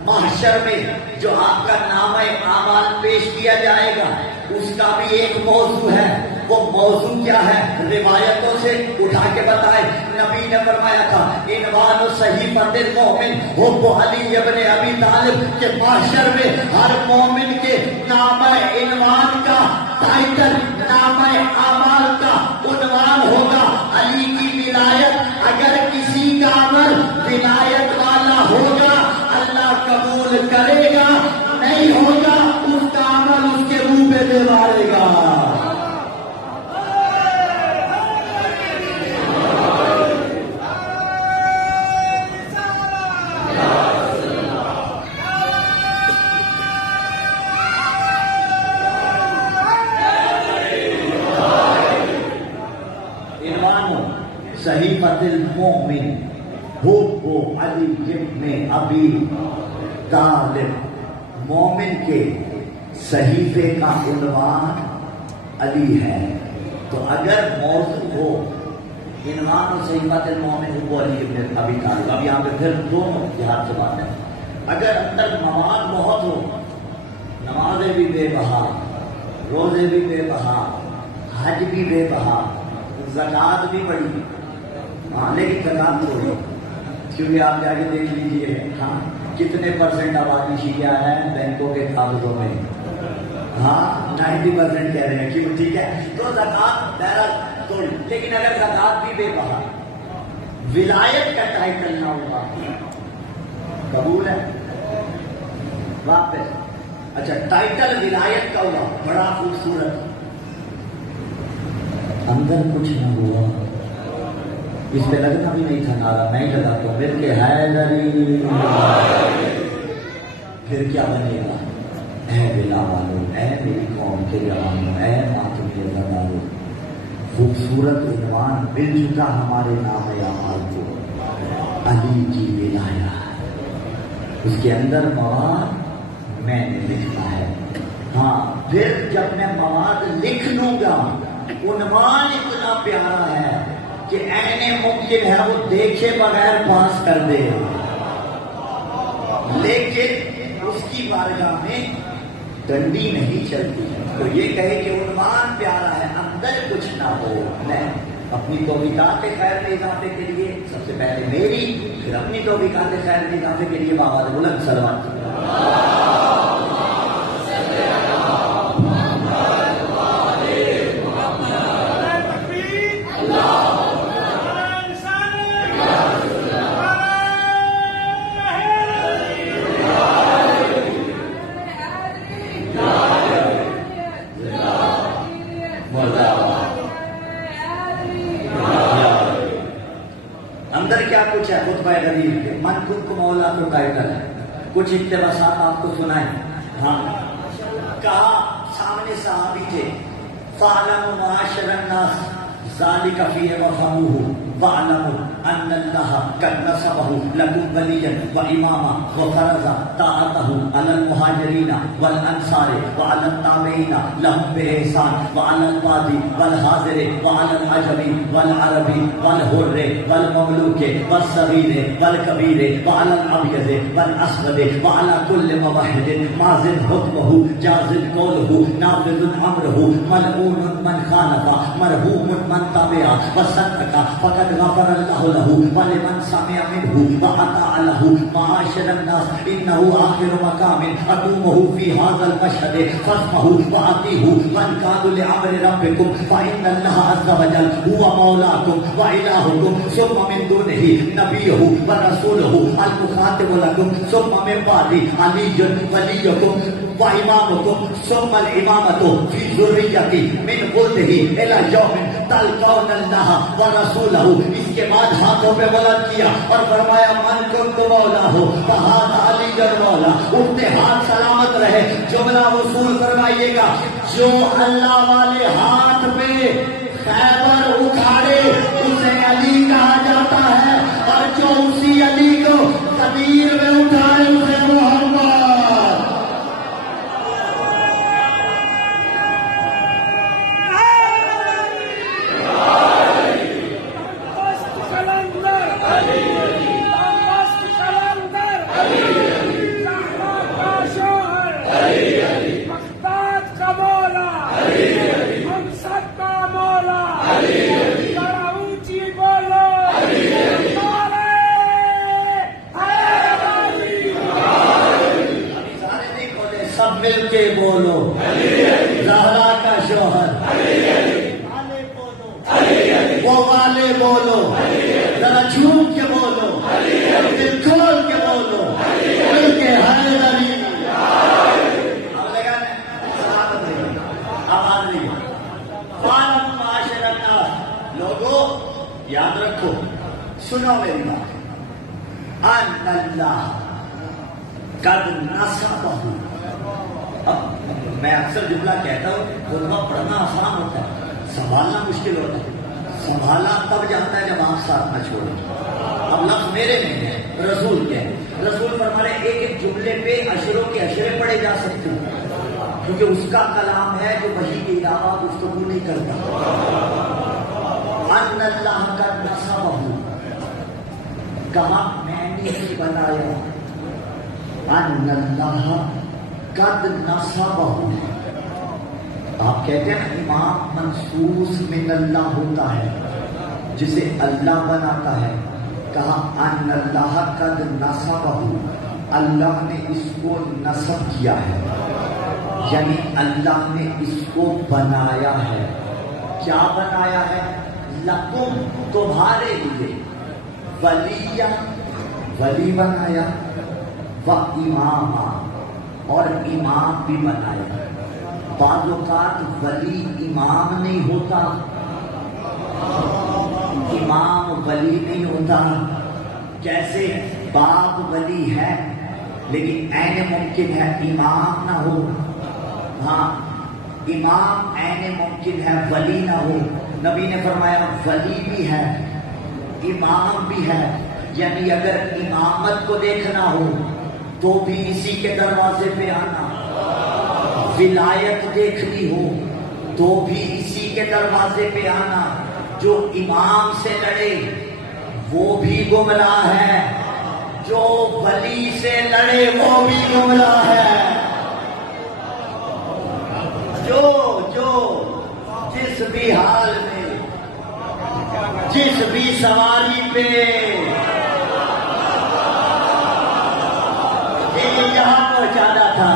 محشر میں جو آپ کا نامہ اعمال پیش کیا جائے گا اس کا بھی ایک موضوع ہے. وہ موضوع کیا ہے؟ روایتوں سے اٹھا کے بتائے. نبی نے فرمایا تھا عنوان صحیفۃ المؤمن حب علی ابن ابی طالب, کہ محشر میں ہر مومن کے نامہ عنوان کا ٹائٹل, نامہ اعمال کا عنوان ہوگا علی کی ولایت. اگر کسی کا عمل ولایت والا ہوگا اللہ قبول کرے گا, نہیں ہوگا اس کا عمل اس کے منہ پہ دے مارے گا. صحیفۃ المؤمن حب علی ابن ابی طالب, مومن کے صحیفے کا عنوان علی ہے. تو اگر موضوع ہو عنوان و صحیفۃ المؤمن حب علی ابن ابی طالب, اب یہاں پہ پھر دونوں جہاد سے بات ہے. اگر اندر مواد بہت ہو, نمازیں بھی بے بہا, روزے بھی بے بہا, حج بھی بے بہا, زکوٰۃ بھی بڑی, ہاں لیکن زکوٰۃ تھوڑی, کیونکہ آپ جا کے دیکھ لیجیے ہاں کتنے % آبادی شیعہ ہے بینکوں کے قابضوں میں. ہاں 90% کہہ رہے ہیں کیوں. ٹھیک ہے, تو زکوٰۃ بہرحال تھوڑی, لیکن اگر زکوٰۃ بھی بے بہا, ولایت کا ٹائٹل نہ ہوا, قبول ہے واپس. اچھا ٹائٹل ولایت کا ہوا, بڑا خوبصورت, اندر کچھ نہ ہوا. اس پہ لگنا بھی نہیں تھا نعرہ، میں ہی لگاتا ہوں مل کے حیدری. پھر کیا بنے گا؟ اے بلا والو، اے میری قوم کے جوانوں، اے ماتم کے زدارو، خوبصورت عنوان مل چکا ہمارے نام اعمال کو، علی کی ولایت. اس کے اندر مواد میں نے لکھنا ہے. ہاں پھر جب میں مواد لکھ لوں گا، عنوان اتنا پیارا ہے کہ عین ممکن ہے وہ دیکھے بغیر پاس کر دے، لیکن اس کی بارگاہ میں ڈنڈی نہیں چلتی. تو یہ کہے کہ عنوان پیارا ہے، اندر کچھ نہ ہو. میں اپنی توبیقات خیر میں اضافے کے لیے سب سے پہلے میری، پھر اپنی توبیقات خیر میں اضافے کے لیے بابا بلند صلوات. اندر کیا کچھ ہے؟ خطبہ غریب کے من کو مولا تو ٹائٹل ہے. کچھ اقتباسات آپ کو سنائیں. ہاں کہا سامنے صحابی تھے، فَعْلَمُوا مَعَاشِرَ النَّاسِ ذَلِكَ فِي وَفَهُوهُ وَاعْلَمُوا أَنَّ اللَّهَ قَدْ نَصَبَهُ لَكُمْ وَلِيًّا وَإِمَامًا وَفَرَضَ طَاعَتَهُ عَلَى الْمُهَاجِرِينَ وَالْأَنصَارِ وَعَلَى التَّابِعِينَ لَهُمْ بِإِحْسَانٍ وَعَلَى الْبَادِي وَالْحَاضِرِ وَعَلَى الْعَجَمِ وَالْعَرَبِ وَالْحُرِّ وَالْمَمْلُوكِ وَالصَّغِيرِ وَالْكَبِيرِ وَعَلَى الْأَبْيَضِ وَالْأَسْوَدِ وَعَلَى كُلِّ مُوَحِّدٍ مَاضٍ حُكْمُهُ جَازٍ قَوْلُهُ نَافِذٌ أَمْرُهُ مَلْعُونٌ مَنْ خَالَفَ مَرْحُومٌ مَنْ تَبِعَ وَصَدَّقَ فَقَدْ غَفَرَ اللَّهُ لَهُ وَلِمَنْ سَمِعَ مِنْهُ وَأَطَاعَ لَهُ. مَعَاشِرَ النَّاسِ إِنَّهُ آخِرُ مَقَامٍ أَقُومُهُ فِي هَذَا الْمَشْهَدِ فَاسْمَعُوا وَأَطِيعُوا وَانْقَادُوا لِأَمْرِ رَبِّكُمْ فَإِنَّ اللَّهَ عَزَّ وَجَلَّ هُوَ مَوْلَاكُمْ وَإِلَٰهُكُمْ ثُمَّ مِنْ دُونِهِ نَبِيُّهُ وَرَسُولُهُ الْمُخَاطِبُ لَكُمْ ثُمَّ مِنْ بَعْدِهِ عَلِيٌّ وَلِيُّكُمْ وَإِمَامُكُمْ ثُمَّ الْإِمَامَةُ فِي ذُرِّيَّتِي مِنْ خُلْدِهِ إِلَى يَوْمٍ تَلْقَوْنَ اللَّهَ وَرَسُولَهُ. اس کے بعد ہاتھوں پہ بلند کیا اور فرمایا من کنت مولا ہو فہذا علی مولا. اٹھتے ہاتھ سلامت رہے. جملہ وصول فرمائیے گا، جو اللہ والے ہاتھ پہ خیبر اکھاڑے اسے علی کہا جاتا ہے، اور جو اسی علی کو قدیر میں اٹھائے اسے محمد. مل کے بولو زہرا کا شوہر، وہ والے بولو، ذرا جھوم کے بولو، دل کھول کے بولو، مل کے حیدری. لوگوں یاد رکھو، سنو میری بات. ان اللہ قد نصبہ. اب میں اکثر جملہ کہتا ہوں، خطبہ پڑھنا آسان ہوتا ہے، سنبھالنا مشکل ہوتا ہے. سنبھالنا تب جاتا ہے جب آپ ساتھ نہ چھوڑیں. اب لفظ میرے نہیں ہے، رسول کے ہیں. رسول فرما رہے ایک ایک جملے پہ اشروں کے اشرے پڑھے جا سکتے ہیں، کیونکہ اس کا کلام ہے جو وحی کے علاوہ گفتگو نہیں کرتا. ان اللہ قد نصبہ، کہا میں نے ہی بنایا. ان اللہ قد نصبہ. آپ کہتے ہیں امام منصوص من اللہ ہوتا ہے، جسے اللہ بناتا ہے. کہا ان اللہ قد نصبہ، اللہ نے اس کو نصب کیا ہے، یعنی اللہ نے اس کو بنایا ہے. کیا بنایا ہے؟ لکم، تمہارے لیے، ولیہ، ولی بنایا، و امامہ، اور امام بھی بنایا. بعض اوقات ولی امام نہیں ہوتا، امام ولی نہیں ہوتا. جیسے باپ ولی ہے لیکن عین ممکن ہے امام نہ ہو. ہاں امام عین ممکن ہے ولی نہ ہو. نبی نے فرمایا ولی بھی ہے امام بھی ہے. یعنی اگر امامت کو دیکھنا ہو تو بھی اسی کے دروازے پہ آنا, ولایت دیکھنی ہو تو بھی اسی کے دروازے پہ آنا. جو امام سے لڑے وہ بھی گمراہ ہے, جو ولی سے لڑے وہ بھی گمراہ ہے. جو جس بھی حال میں جس بھی سواری پہ یہاں پہنچانا تھا,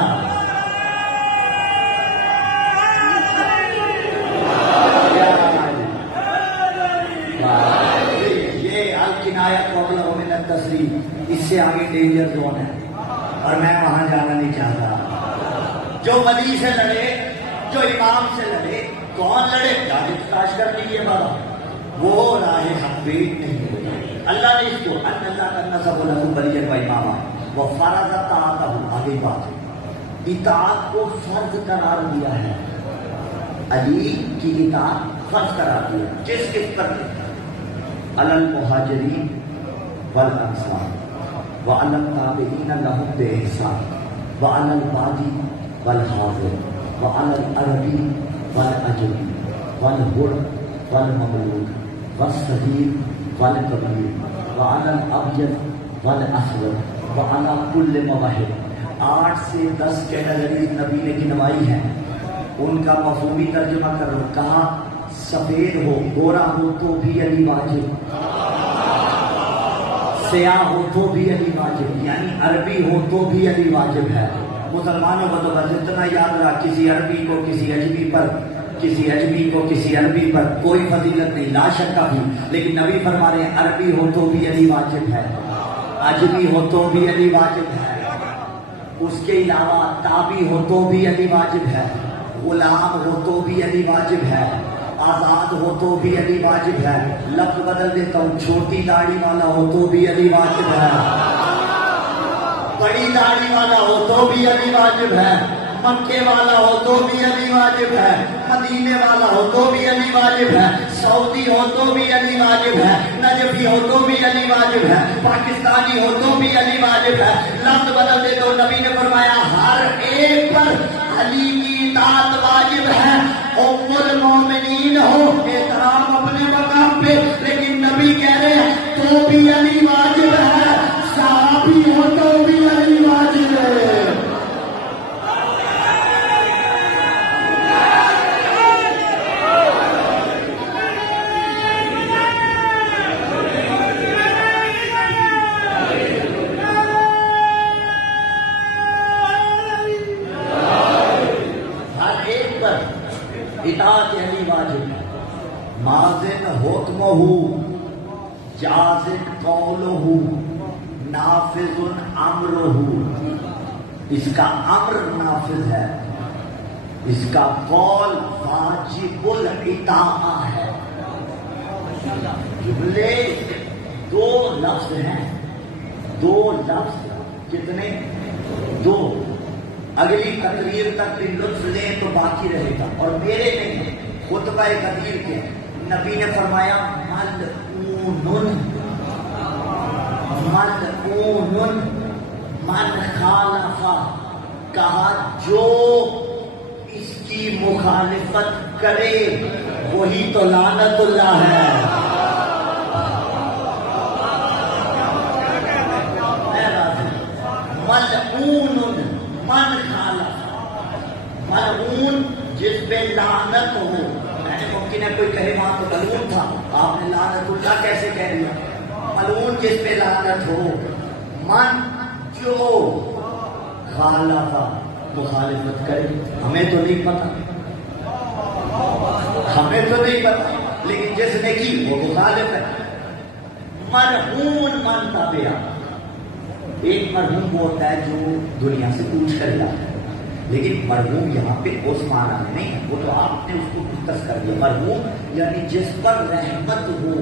یہ الکنایہ قبل من التصریح, اس سے آگے ڈینجر زون ہے اور میں وہاں جانا نہیں چاہتا. جو ولی سے لڑے جو امام سے لڑے, کون لڑے جاہد تلاش کر لیجیے بابا, وہ راہ حق پہ نہیں ہوگا. اللہ نے اس کو اللہ کرنا سب لکم ولیًا و اماما وہ فرض اطاعتہ, آگے بات اطاعت کو فرض قرار دیا ہے. علی کی اطاعت فرض قرار دیا. کس کس پر؟ علی المہاجرین والانصار وعلی التابعین لہم بإحسان وعلی البادی والحاضر وعلی العربی والعجمی والحر والمملوک والصغیر والکبیر وعلی الابیض والاسود وعلی کل موحد. 8 سے 10 کیٹیگریز نبی نے گنوائی ہیں. ان کا مفہومی ترجمہ کرو. کہا سفید ہو گورا ہو تو بھی علی واجب, سیاہ ہو تو بھی علی واجب, یعنی عربی ہو تو بھی علی واجب ہے. مسلمانوں کو تو بس اتنا یاد رہا, کسی عربی کو کسی اجمی پر, کسی اجمی کو کسی عربی پر کوئی فضیلت نہیں, لا شک بھی. لیکن نبی فرما رہے ہیں عربی ہو تو بھی علی واجب ہے, اجمی ہو تو بھی علی واجب ہے, اس کے علاوہ تابی ہو تو بھی علی واجب ہے, غلام ہو تو بھی علی واجب ہے, آزاد ہو تو بھی علی واجب ہے. لفظ بدل دیتا ہوں, چھوٹی داڑھی والا ہو تو بھی علی واجب ہے, بڑی داڑھی والا ہو تو بھی علی واجب ہے, مکے والا ہو تو بھی علی واجب ہے, مدینے والا ہو تو بھی علی واجب ہے, سعودی ہو تو بھی علی واجب ہے, نجفی ہو تو بھی علی واجب ہے, پاکستانی ہو تو بھی علی واجب ہے. لفظ بدل دے تو نبی نے فرمایا ہر ایک پر علی کی اطاعت واجب ہے. ام المومنین ہو, احترام اپنے مقام پہ, لیکن نبی کہہ رہے ہیں تو بھی علی واجب ہے, صحابی ہو تو بھی علی واجب ہے. اطاعت علی واجب ہے. ماضن حکمہ جازن قولہ نافذ امرہ, اس کا امر نافذ ہے, اس کا قول واجب الاطاعہ ہے. جملے 2 لفظ ہیں, 2 لفظ, کتنے؟ 2. اگلی تقریر تک بھی لطف لیں تو باقی رہے گا, اور میرے نہیں, خطبہ قدیر کے نبی نے فرمایا ملعون من خالفہ, کہا جو اس کی مخالفت کرے وہی تو لعنت اللہ ہے. ملعون من خالف, ملعون جس پہ لعنت ہو. میں نے ممکن ہے کوئی کہے وہاں تو ملعون تھا, آپ نے لعنت اللہ کیسے کہہ دیا؟ ملعون جس پہ لعنت ہو. من جو خالف, مخالفت کرے. ہمیں تو نہیں پتا, ہمیں تو نہیں پتا, لیکن جس نے کی وہ مخالف ہے. مرحوم من تابع, ایک مرحوم وہ ہوتا ہے جو دنیا سے کوچ کر جاتا ہے, لیکن مرحوم یہاں پہ اس معنی میں نہیں ہے، وہ تو آپ نے اس کو مختص کر دیا. مرحوم یعنی جس پر رحمت ہو.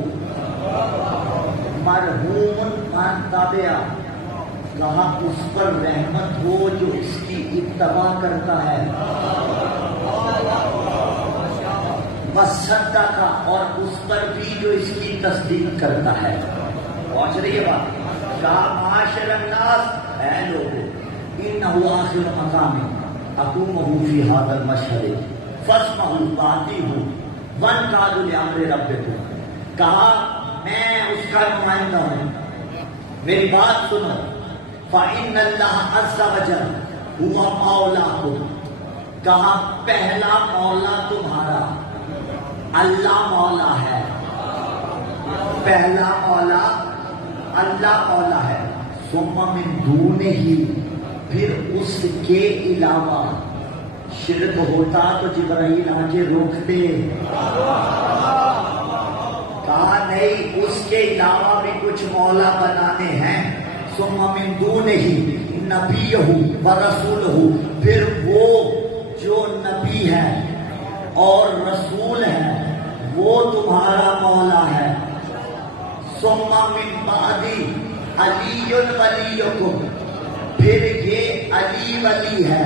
مرحوم من تابع، کہا اس پر رحمت ہو جو اس کی اتباع کرتا ہے. وصدق، اور اس پر بھی جو اس کی تصدیق کرتا ہے. پہنچ رہی ہے بات؟ معاشر الناس، اے لوگوں، انہ آخر مقام اقومہ فی ھذا المشہد فاسمعوا واطیعوا وانقادوا لامر ربکم. کہا میں اس کا نمائندہ ہوں، میری بات سنو. فإن اللہ عز وجل هو مولاکم، کہا پہلا مولا تمہارا اللہ مولا ہے. پہلا مولا اللہ مولا ہے. ثم من دونہ، پھر اس کے علاوہ شرک ہوتا تو جبرائیل آ کے روکتے. کہا نہیں، اس کے علاوہ بھی کچھ مولا بنانے ہیں. ثم من دونہ نبیہ ورسولہ، پھر وہ جو نبی ہے اور رسول ہے وہ تمہارا مولا ہے. ثم من بعد علی ولیکم، پھر یہ علی ولی ہے.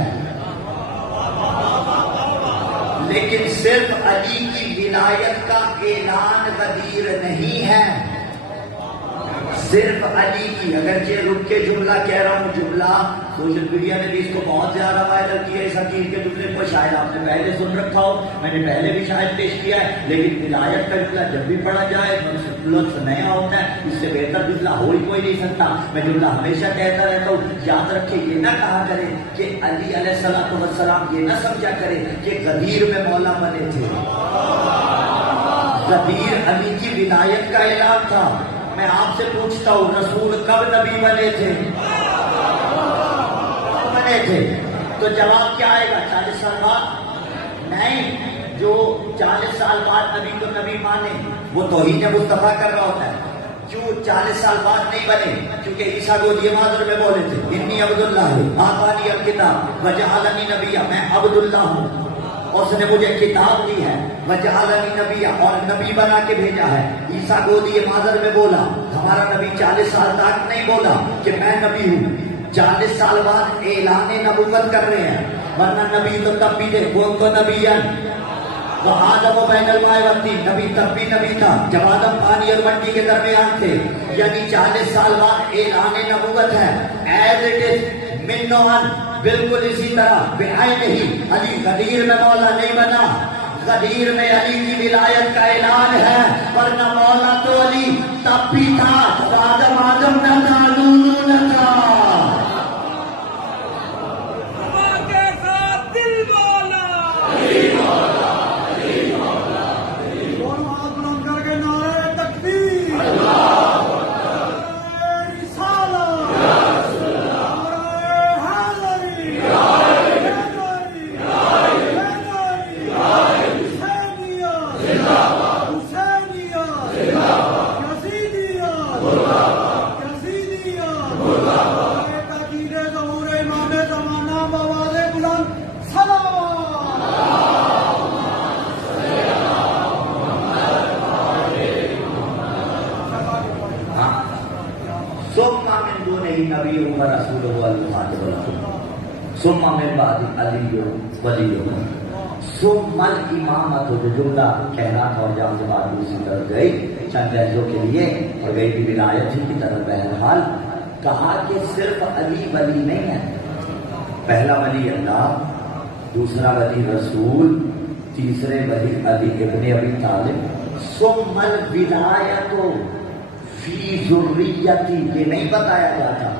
لیکن صرف علی کی ولایت کا اعلان غدیر نہیں ہے، صرف علی کی. اگرچہ رک کے جملہ کہہ رہا ہوں، جملہ سوشل میڈیا نے بھی اس کو بہت زیادہ وائرل کیا. اس حقیق کے جملے کو شاید آپ نے پہلے سن رکھا ہو، میں نے پہلے بھی شاید پیش کیا ہے. لیکن ولایت کا جملہ جب بھی پڑھا جائے لفظ نیا ہوتا ہے، اس سے بہتر جملہ ہو ہی کوئی نہیں سکتا. میں جملہ ہمیشہ کہتا رہتا ہوں، یاد رکھے یہ نہ کہا کرے کہ علی علیہ السلام یہ نہ سمجھا کرے کہ غدیر میں مولا بنے تھے. غدیر علی کی ولایت کا اعلان تھا. میں آپ سے پوچھتا ہوں، رسول کب نبی بنے تھے؟ بنے تھے. تو جواب کیا آئے گا؟ 40 سال بعد؟ نہیں. جو 40 سال بعد نبی کو نبی مانے وہ توحید مصطفیٰ کر رہا ہوتا ہے. کیوں 40 سال بعد نہیں بنے؟ کیونکہ عیسیٰ کو یہ مادر میں بولے تھے، انی عبداللہ آتانی الکتاب وجعلنی نبیا، میں عبداللہ ہوں، اس نے مجھے کتاب دی ہے. وجعلنی نبیا، اور نبی بنا کے بھیجا ہے. عیسیٰ کو دیے مادر میں بولا. ہمارا نبی 40 سال تک نہیں بولا کہ میں نبی ہوں. 40 سال بعد اعلان نبوت کر رہے ہیں. ورنہ نبی تو تب بھی تھے، کون کو نبی وہ آدم و بین الماء والطین، نبی تب بھی نبی تھا جب آدم پانی اور مٹی کے درمیان تھے. یعنی 40 سال بعد اعلان نبوت ہے. ایز اٹ از من نوعن، بالکل اسی طرح بعین ہی علی غدیر میں مولا نہیں بنا. غدیر میں علی کی ولایت کا اعلان ہے، ورنہ مولا تو علی تب بھی تھا جب آدم نہ تھا، نور نہ تھا. ثم من بعد علی ولی ثم الامامت، جو جملہ کہنا تھا اور جہاں سے بات دوسری طرف گئی چند لہجوں کے لیے اور گئی بھی ولایت ہی کی طرف. بہرحال کہا کہ صرف علی ولی نہیں ہے. پہلا ولی اللہ، دوسرا ولی رسول، تیسرے ولی علی ابن ابی طالب. ثم الولایت فی ذریتی، یہ نہیں بتایا جاتا.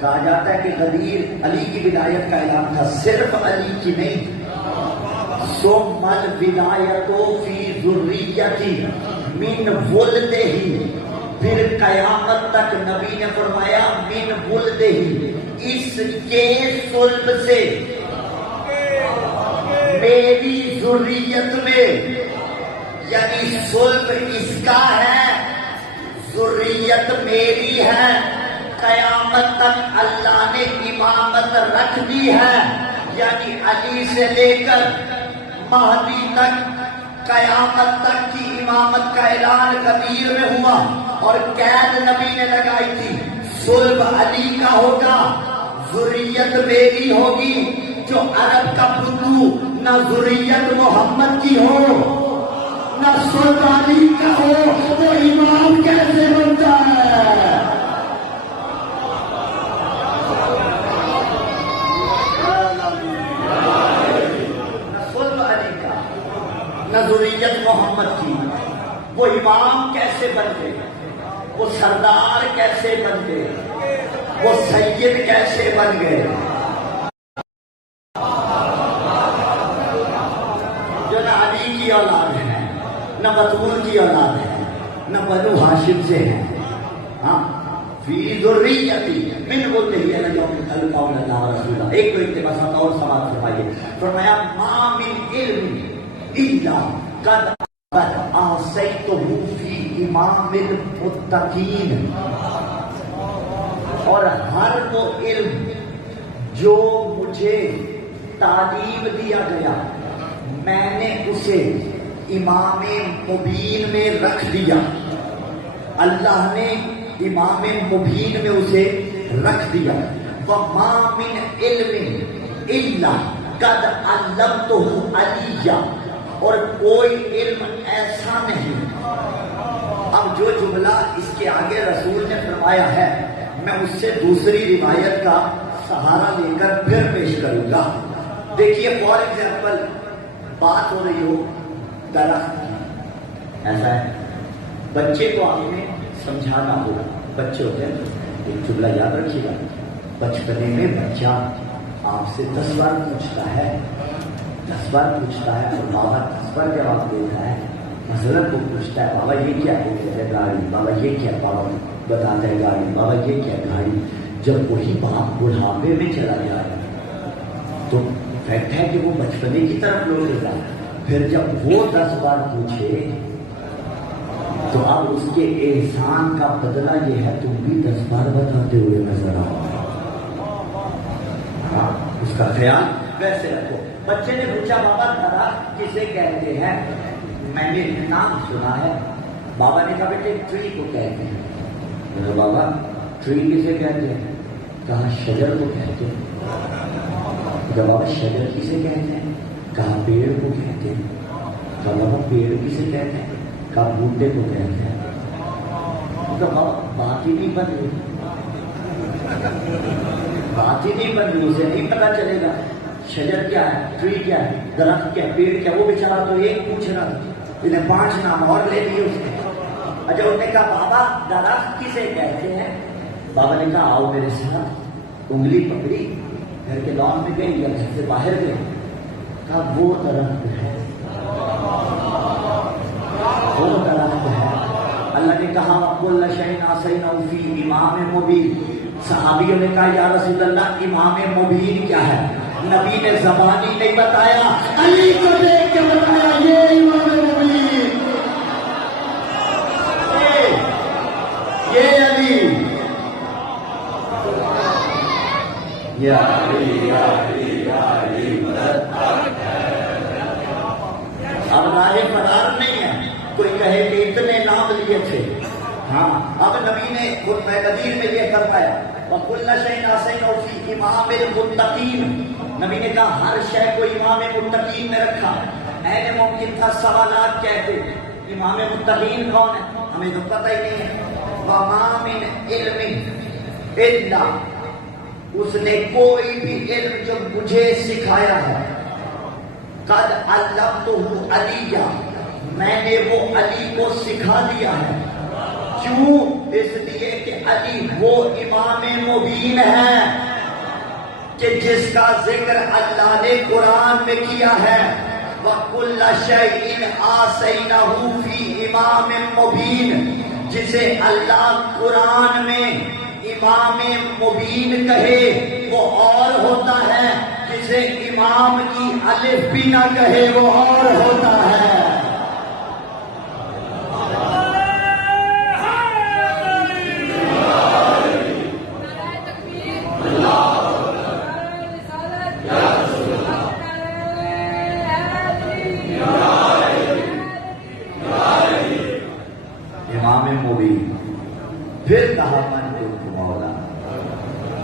کہا جاتا ہے کہ غدیر علی کی ولایت کا اعلان تھا، صرف علی کی نہیں. ثم الولایت فی ذریتی من ولدہ، پھر قیامت تک نبی نے فرمایا من ولدہ، اس کے صلب سے، میری ذریت میں. یعنی صلب اس کا ہے، ذریت میری ہے. قیامت تک اللہ نے امامت رکھ دی ہے. یعنی علی سے لے کر مہدی تک قیامت تک کی امامت کا اعلان غدیر میں ہوا، اور قید نبی نے لگائی تھی، صلب علی کا ہوگا، ذریت میری ہوگی، جو عرب کا بدو نہ ذریت محمد کی ہو نہ صلب علی کا ہو، وہ امام کیسے بنتا ہے؟ نہ ذریت محمد کی، وہ امام کیسے بن گئے، وہ سردار کیسے بن گئے، وہ سید کیسے بن گئے؟ جو نہ علی کی اولاد ہے، نہ بطول کی اولاد ہے، نہ بنو ہاشم سے ہے، ہاں فی ذریتی من ذریہ یوم القول اللہ رسولہ۔ ایک تو اقتباس اور سوال فرمائیے، فرمایا ما من علم الا قد آسیتہ فی امام المتقین، اور ہر وہ علم جو مجھے تعلیم دیا گیا میں نے اسے امام مبین میں رکھ دیا، اللہ نے امام مبین میں اسے رکھ دیا۔ وَمَا مِنْ عِلْمٍ إِلَّا قَدْ عَلَّمْتُهُ عَلِيًّا، اور کوئی علم ایسا نہیں۔ اب جو جملہ اس کے آگے رسول نے فرمایا ہے، میں اس سے دوسری روایت کا سہارا لے کر پھر پیش کروں گا۔ دیکھیے فار ایگزامپل بات ہو رہی ہو درخت کی، ایسا ہے بچے کو آپ نے سمجھانا ہوگا، بچے ہوتے ہیں، ایک جملہ یاد رکھیے گا، بچپنے میں بچہ آپ سے 10 بار پوچھتا ہے، 10 بار پوچھتا ہے، اور بابا 10 بار جواب دیتا ہے۔ مثلا وہ پوچھتا ہے بابا یہ کیا ہے؟ گاڑی۔ بابا یہ کیا؟ بابا بتاتا ہے گاڑی۔ بابا یہ کیا؟ گاڑی۔ جب وہی باپ بڑھاپے میں چلا جائے تو فیکٹ ہے کہ وہ بچپنے کی طرف لوٹے گا، پھر جب وہ 10 بار پوچھے تو اب اس کے احسان کا بدلہ یہ ہے تم بھی 10 بار بتاتے ہوئے نظر آؤ۔ ہاں اس کا خیال ویسے رکھو۔ بچے نے پوچھا بابا درخت کسے کہتے ہیں؟ میں نے نام سنا ہے۔ بابا نے کہا بیٹے ٹری کو کہتے ہیں۔ میں نے بابا ٹری کسے کہتے ہیں؟ کہا شجر کو کہتے ہیں۔ کہا بابا شجر کسے کہتے ہیں؟ کہا پیڑ کو کہتے ہیں۔ کہا بابا پیڑ کسے کہتے ہیں؟ کہا بوٹے کو کہتے ہیں۔ کہا بابا بات ہی نہیں بن رہی، بات ہی نہیں بن رہی، اسے نہیں پتا چلے گا شجر کیا ہے، ٹری کیا ہے، درخت کیا ہے، پیڑ کیا ہے۔ وہ بیچارہ تو ایک پوچھ رہا تھا، انہیں 5 نام اور لے لیے اس نے۔ اچھا انہوں نے کہا بابا درخت کسے کہتے ہیں؟ بابا نے کہا آؤ میرے ساتھ، انگلی پکڑی، گھر کے لان میں گئی یا گھر سے باہر گئی، کہا وہ درخت ہے، وہ درخت ہے۔ اللہ نے کہا وَكُلَّ شَيْءٍ أَحْصَيْنَاهُ فِي إِمَامٍ مُبِينٍ۔ صحابیوں نے کہا یا رسول اللہ امام مبین کیا ہے؟ نبی نے زبانی نہیں بتایا، علی کو دیکھ کے بتایا یہ امام مبین، یہ علی، یا علی یا علی یا علی مدد۔ اب راجے فرار نہیں ہے، کوئی کہے کہ اتنے نام لیے تھے۔ ہاں اب نبی نے خطبہ غدیر میں یہ فرمایا وَكُلَّ شَيْءٍ أَحْصَيْنَاهُ فِي إِمَامِ الْمُتَّقِينَ۔ نبی نے کہا ہر شے کو امام متقین میں رکھا۔ ایسے ممکن تھا سوالات کہتے امام متقین کون ہے؟ ہمیں تو پتہ ہی نہیں ہے۔ وَمَا مِنْ عِلْمٍ إِلَّا، اس نے کوئی بھی علم جو مجھے سکھایا ہے، قَدْ عَلَّمْتُهُ عَلِيًّا، میں نے وہ علی کو سکھا دیا ہے۔ کیوں؟ اس لیے کہ علی وہ امام مبین ہے کہ جس کا ذکر اللہ نے قرآن میں کیا ہے، وَكُلَّ شَيْءٍ آسَيْنَاهُ فِي إِمَامٍ مُبِينٍ، جسے اللہ قرآن میں امام مبین کہے وہ اور ہوتا ہے، جسے امام کی الف بھی نہ کہے وہ اور ہوتا ہے۔ پھر کہا من کنت مولا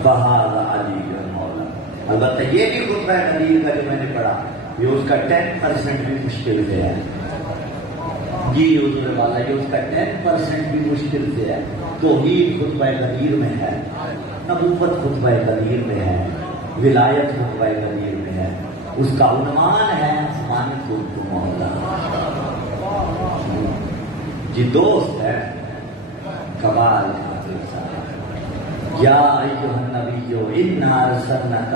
فہذا علی مولا. البتہ یہ بھی خطبہ غدیر کا جو میں نے پڑھا یہ اس کا 10% بھی مشکل سے ہے. جی حضور والا یہ اس کا 10% بھی مشکل سے ہے. توحید خطبہ غدیر میں ہے، نبوت خطبہ غدیر میں ہے، ولایت خطبہ غدیر میں ہے. اس کا عنوان ہے من کنت مولا. جی دوست ہے کمال یا ایھا النبی انا ارسلناک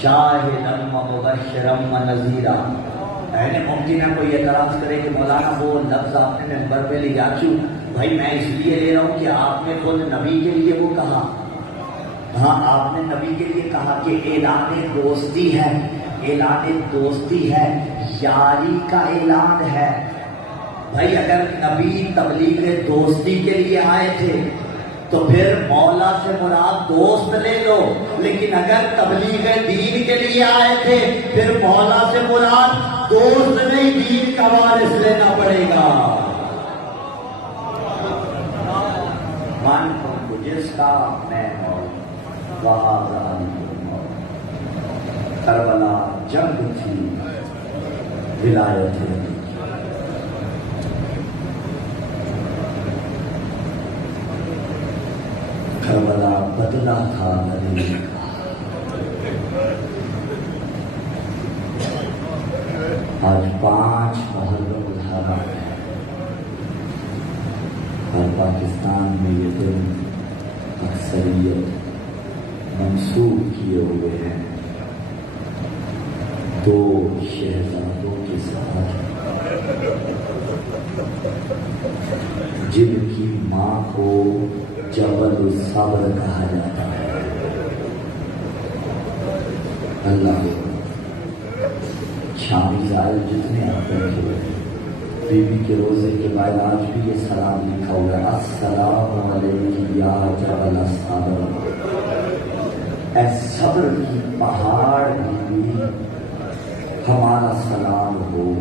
شاہدا ومبشرا ونذیرا. ممکن ہے کوئی اعتراض کرے کہ مولانا وہ لفظ آپ نے ممبر پہ لیا کیوں؟ بھائی میں اس لیے لے رہا ہوں کہ آپ نے خود نبی کے لیے وہ کہا. ہاں آپ نے نبی کے لیے کہا کہ اعلان دوستی ہے، اعلان دوستی ہے، یاری کا اعلان ہے. بھائی اگر نبی تبلیغ دوستی کے لیے آئے تھے تو پھر مولا سے مراد دوست لے لو، لیکن اگر تبلیغ دین کے لیے آئے تھے پھر مولا سے مراد دوست نہیں دین کا وارث لینا پڑے گا. من کو جس کا میں وہاں کربلا جنگ تھی، ولایت تھی. کربلا بدلا تھا نبی کا. آج 5 محرم الحرام ہے اور پاکستان میں یہ دن اکثریت منسوخ کیے ہوئے ہیں 2 شہزادوں کے ساتھ جن کی ماں کو جبل الصبر کہا جاتا ہے. اللہ شامی زائر جتنے آتے ہیں بی بی کے روزے کے بعد آج بھی یہ سلام لکھا ہوا ہے السلام علیکم یا جبل الصبر. اے صبر کی پہاڑ بھی ہمارا سلام ہو.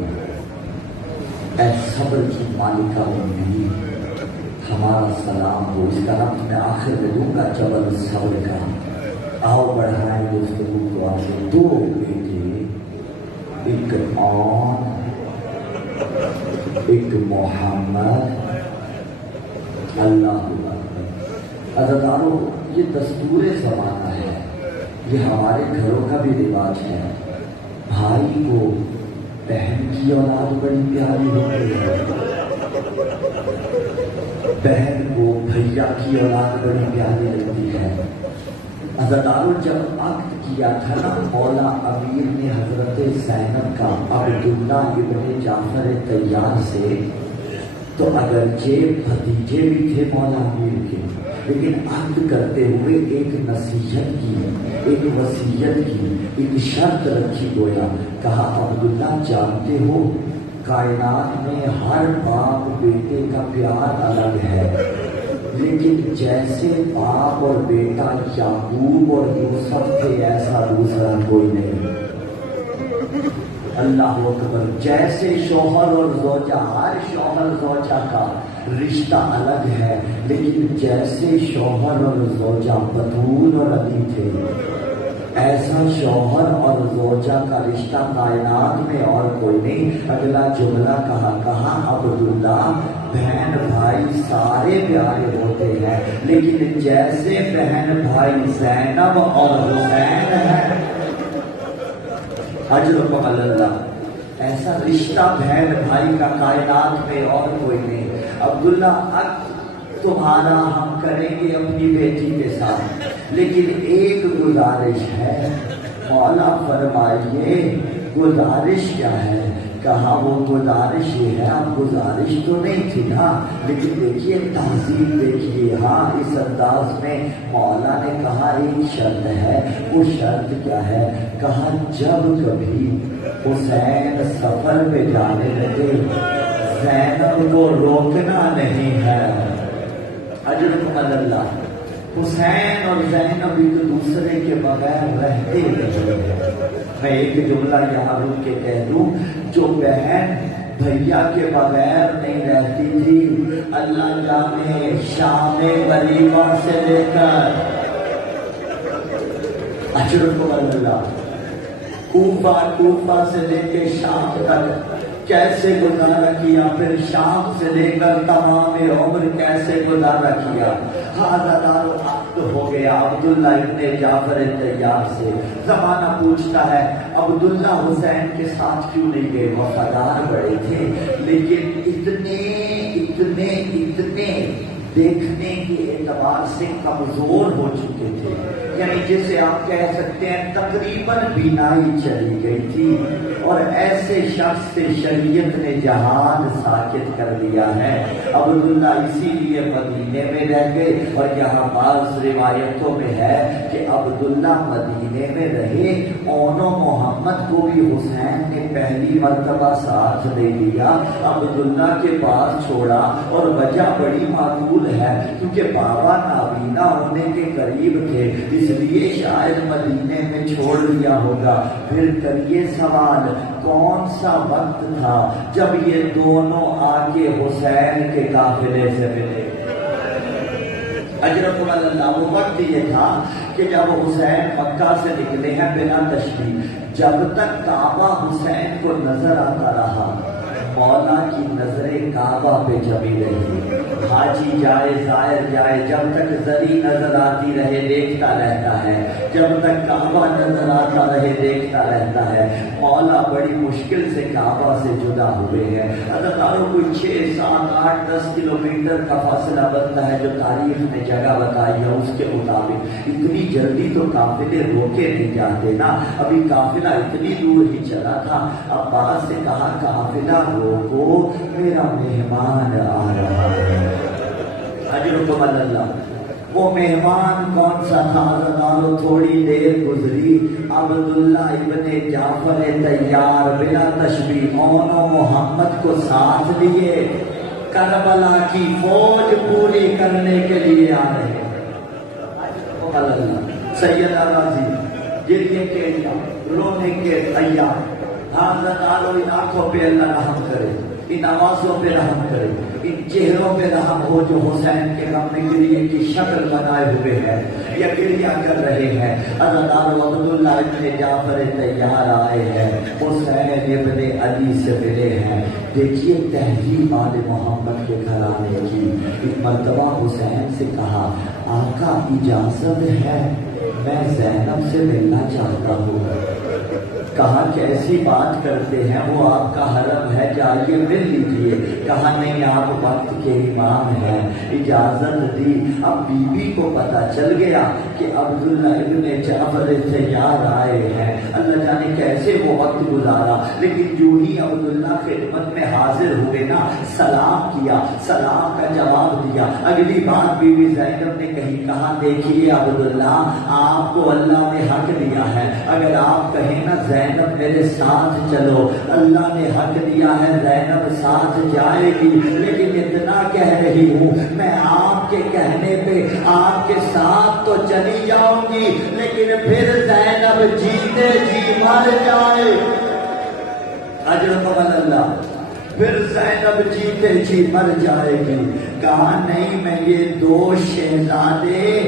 اے صبر کی مالکہ بھی ہمارا سلام ہو. اس کا نام میں آخر میں دوں گا جبل الصبر کا. آؤ بڑھائیں گفتگو کو آگے. 2 بیٹے، ایک آن ایک محمد. اللہ اکبر. عزیزانو یہ دستور زمانہ ہے، یہ ہمارے گھروں کا بھی رواج ہے. بھائی کو بہن کی اولاد بڑی پیاری ہوتی ہے، بہن کو بھیا کی اولاد بڑی پیاری لگتی ہے. عزیزانو جب عقد کیا تھا نا مولا امیر نے حضرت زینب کا عبداللہ ابن جعفر طیار سے، تو اگرچہ بھتیجے بھی تھے مولا امیر کے، لیکن عقد کرتے ہوئے ایک نصیحت کی، ایک وصیت کی، ایک شرط رکھی. گویا کہا عبداللہ جانتے ہو کائنات میں ہر باپ بیٹے کا پیار الگ ہے، لیکن جیسے باپ اور بیٹا یعقوب اور یوسف تھے ایسا دوسرا کوئی نہیں. اللہ اکبر. جیسے شوہر اور زوجہ، ہر شوہر زوجہ کا رشتہ الگ ہے، لیکن جیسے شوہر اور زوجہ بطول اور علی تھے ایسا شوہر اور زوجہ کا رشتہ کائنات میں اور کوئی نہیں. اگلا جملہ کہا عبداللہ بہن بھائی سارے پیارے ہوتے ہیں، لیکن جیسے بہن بھائی زینب اور حسین ہیں اجرکم اللہ، ایسا رشتہ بہن بھائی کا کائنات میں اور کوئی نہیں. عبداللہ اب تمہارا ہم کریں گے اپنی بیٹی کے ساتھ، لیکن ایک گزارش ہے. مولا فرمائیے گزارش کیا ہے؟ کہا وہ گزارش یہ ہے. اب گزارش تو نہیں تھی نا، لیکن دیکھیے تہذیب دیکھیے. ہاں اس انداز میں مولا نے کہا ایک شرط ہے. وہ شرط کیا ہے؟ کہا جب کبھی حسین سفر میں جانے لگے زینب کو روکنا نہیں ہے. اجرکم اللہ. حسین اور زینب ایک دوسرے کے بغیر رہتے نہیں ہیں. میں ایک جملہ یہاں رک کے کہہ دوں، جو بہن بھیا کے بغیر نہیں رہتی تھی. اللہ جانے شام ولیمہ سے لے کر اجرکم اللہ کوفہ سے لے کے شام تک کیسے گزارا کیا، پھر شام سے لے کر تمام عمر کیسے گزارا کیا. حاضر وقت ہو گیا عبداللہ ابن جعفر طیار سے. زمانہ پوچھتا ہے عبداللہ حسین کے ساتھ کیوں نہیں گئے؟ وفادار بڑے تھے، لیکن اتنے دیکھنے کے اعتبار سے کمزور ہو چکے تھے، یعنی جسے آپ کہہ سکتے ہیں تقریباً بینائی چلی گئی تھی. اور ایسے شخص سے شریعت نے جہاد ساکت کر دیا ہے. عبداللہ اسی لیے مدینے میں رہ گئے، اور یہاں بعض روایتوں میں ہے کہ عبداللہ مدینے میں رہے. اونو محمد کو بھی حسین نے پہلی مرتبہ ساتھ دے دیا، عبداللہ کے پاس چھوڑا. اور وجہ بڑی معقول ہے، کیونکہ بابا نابینا ہونے کے قریب تھے، اس لیے شاید مدینے میں چھوڑ دیا ہوگا. پھر کریے سوال، کون سا وقت تھا جب یہ دونوں آ کے حسین کے قافلے سے ملے؟ اجرکم اللہ، وہ وقت یہ تھا کہ جب حسین مکہ سے نکلے ہیں بنا تشریف، جب تک کعبہ حسین کو نظر آتا رہا، مولا کی نظریں کعبہ پہ جمی رہی. حاجی جائے زائر جائے، جب تک زری نظر آتی رہے دیکھتا رہتا ہے، جب تک کعبہ نظر آتا رہے دیکھتا رہتا ہے. مولا بڑی مشکل سے کعبہ سے جدا ہوئے ہیں. اداکاروں کوئی 6، 7، 8، 10 کلومیٹر کا فاصلہ بنتا ہے جو تاریخ نے جگہ بتائی ہے. اس کے مطابق اتنی جلدی تو قافلے روکے نہیں جاتے نا. ابھی قافلہ اتنی دور ہی چلا تھا. عباس سے کہا قافلہ روکو، میرا مہمان آ رہا ہے. اجرکم اللہ، وہ مہمان کون سا تھا؟ ردارو تھوڑی دیر گزری، عبداللہ ابن جعفر طیار بلا تشبیہ اونو محمد کو ساتھ لیے کربلا کی فوج پوری کرنے کے لیے آ رہے. سید غازی گریے کے رونے کے تیار. حضرت ان آنکھوں پہ اللہ رحم کرے، ان آوازوں پہ رحم کرے، ان چہروں پہ رحم ہو جو حسین کے غم میں گریے کی شکل بنائے ہوئے ہیں یا گریہ کر رہے ہیں. حضرت عبداللہ ابن جعفر طیار آئے ہیں، حسین ابن علی سے ملے ہیں. دیکھیے تہذیب آل محمد کے گھرانے کی. ایک مرتبہ حسین سے کہا آقا اجازت ہے، میں زینب سے ملنا چاہتا ہوں. کہا کیسی بات کرتے ہیں، وہ آپ کا حرم ہے، جائیے مل لیجیے. کہا نہیں، آپ وقت کے امام ہیں، اجازت دی. اب بی بی کو پتا چل گیا کہ عبداللہ ابن جعفر طیار آئے ہیں. اللہ جانے کیسے وہ وقت گزارا، لیکن جو ہی عبداللہ خدمت میں حاضر ہوئے نا، سلام کیا، سلام کا جواب دیا. اگلی بات بی بی زینب نے کہی، کہا دیکھیے عبداللہ، آپ کو اللہ نے حق دیا ہے، اگر آپ کہیں نا زینب میرے ساتھ چلو، اللہ نے حق دیا ہے زینب ساتھ جائے گی. لیکن اتنا کہہ رہی ہوں، میں آپ کے کہنے پہ آپ کے ساتھ تو چلی جاؤں گی، لیکن پھر زینب جیتے جی مر جائے. اجرکم اللہ، پھر زینب جیتے جی مر جائے گی. کہا نہیں، میں یہ 2 شہزادے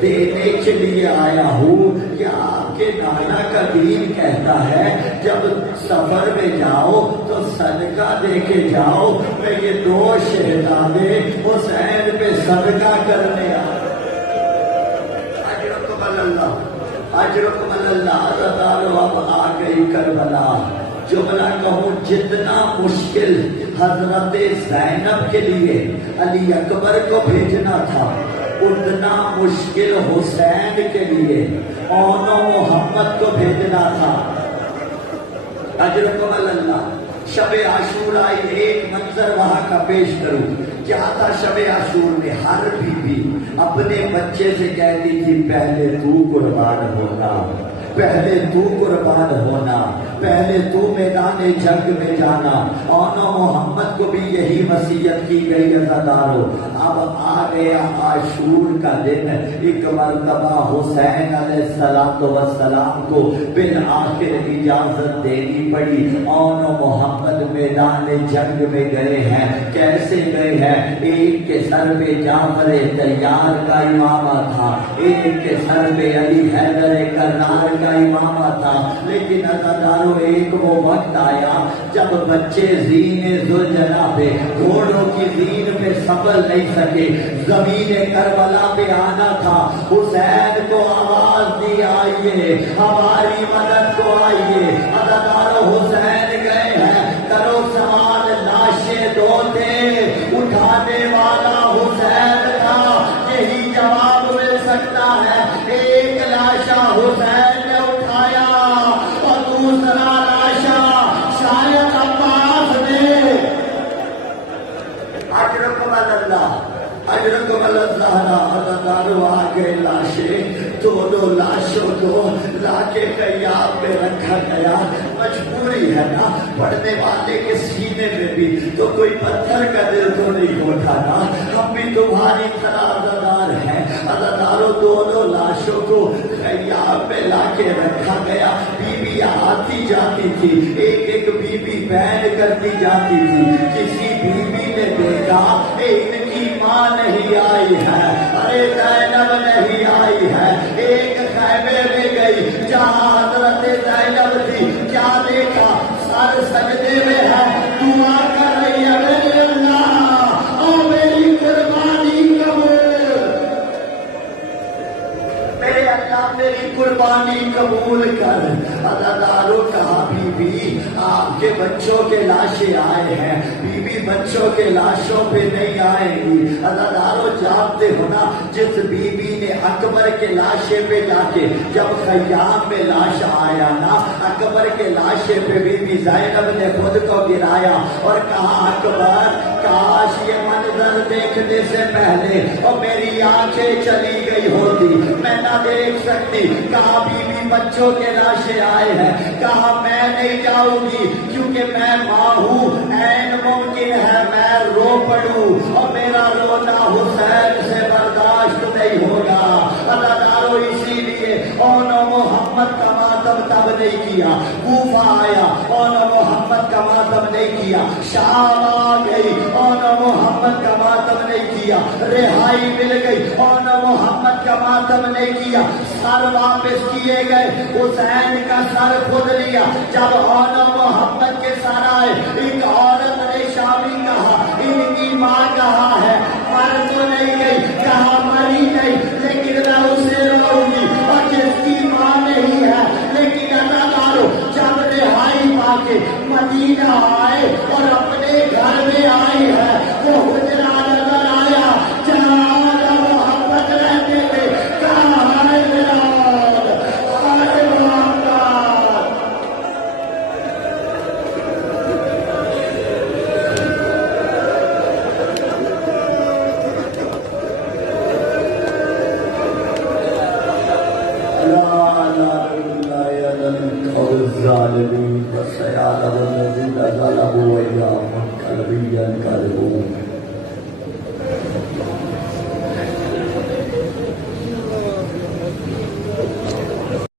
دینے کے لیے آیا ہوں. یا آپ کے نانا کا دین کہتا ہے جب سفر میں جاؤ تو صدقہ دے کے جاؤ. میں یہ 2 شہزادے حسین پہ صدقہ کرنے آیا. اجرکم اللہ، اجرکم اللہ. اب آ گئی کربلا. جملہ کہوں، جتنا مشکل حضرت زینب کے لیے علی اکبر کو بھیجنا تھا، اتنا مشکل حسین کے لیے اونو محمد کو بھیجنا تھا. اجرکم اللہ. شب عاشوراء ایک منظر وہاں کا پیش کروں. کیا تھا شب عاشور میں؟ ہر بیوی اپنے بچے سے کہتی تھی پہلے تو قربان ہونا، پہلے تو قربان ہونا. پہلے تو میدان جنگ میں جانا. اور محمد کو بھی یہی وصیت کی گئی عزادارو. اب آ گیا عاشور کا دن. ایک مرتبہ حسین علیہ السلام کو بالآخر اجازت دینی پڑی. اور محمد میدان جنگ میں گئے ہیں. کیسے گئے ہیں؟ ایک کے سر پہ جعفر طیار کا امامہ تھا, ایک کے سر پہ علی حیدر کرار کا امامہ تھا. لیکن عزادارو ایک وہ وقت آیا جب بچے زین ذوالجلال پہ گھوڑوں کی زین پہ سنبھل نہیں سکے, زمین کربلا پہ آنا تھا. حسین کو آواز دی آئیے ہماری مدد کو آئیے. عزادارو حسین گئے ہیں, کرو سوال لاشیں دھوتے, اٹھانے والا حسین تھا. یہی جواب مل سکتا ہے. ایک لاشا حسین نے اٹھایا اور دوسرا لاشا شاید عباس نے. اجرکم اللہ اجرکم اللہ. عزادارو آگے لاشیں, دونوں لاشوں کو لا کے قیام میں رکھا گیا. مجبوری ہے نا, پڑھنے والے کے سینے میں بھی تو کوئی پتھر کا دل تو نہیں ہوتا نا. ہم بھی تمہاری طرح عزادار ہیں. عزادارو دونوں لاشوں کو قیام میں لا کے رکھا گیا. بیویاں آتی جاتی تھی, ایک ایک بیوی بین کرتی جاتی تھی. کسی بیوی نے دیکھا ان کی ماں نہیں آئی ہے, ارے زینب نہیں آئی ہے. ایک خیمے میں گئی جہاں حضرت زینب تھی. کیا دیکھا؟ سر سجدے میں ہے, دعا کر رہی ہے میرے اللہ اور میری قربانی قبول, میرے اللہ میری قربانی قبول کر. عزادارو کہا بی بی آپ کے بچوں کے لاشیں آئے ہیں. بی بی بچوں کے لاشوں پہ نہیں آئے گی. عزادارو جانتے ہو نا, جس بی بی نے اکبر کے لاشے پہ جا کے جب خیام میں لاش آیا نا, اکبر کے لاشے پہ بی بی زینب نے خود کو گرایا اور کہا اکبر کاش یہ منظر دیکھنے سے پہلے اور میری آنکھیں چلی گئی ہوتی, میں نہ دیکھ سکتی. کہا بی بی بچوں کے لاشیں آئے ہیں. کہا میں نہیں جاؤں گی کیونکہ میں ماں ہوں, عین ممکن ہے میں رو پڑوں اور میرا رونا حسین سے برداشت نہیں ہوگا. عزادارو اسی لیے اور محمد کا ماتم تب نہیں کیا. کوفہ آیا اور محمد کا ماتم نہیں کیا. شام آ گئی اور محمد کا ماتم نہیں کیا. رہائی مل گئی اور محمد کا ماتم نہیں کیا. سر واپس کیے گئے, حسین کا سر خود لیا. جب اور محمد کے سر آئے, ایک عورت نے شامی کہا ان کی ماں کہاں ہے؟ مر تو نہیں گئی. کہا مری نہیں لیکن میں اسے رہوں گی اور جس کی ماں نہیں ہے. لیکن عزادارو جب رہائی پا کے مدینہ آئے اور اپنے گھر میں آئی ہے, وہ حجرہ نظر آیا جہاں محمد رہتے تھے. کہاں ہے بلال, آئے محمد. الظالمين وسيعلم الذين ظلموا وإياهم كالبيا كالبون.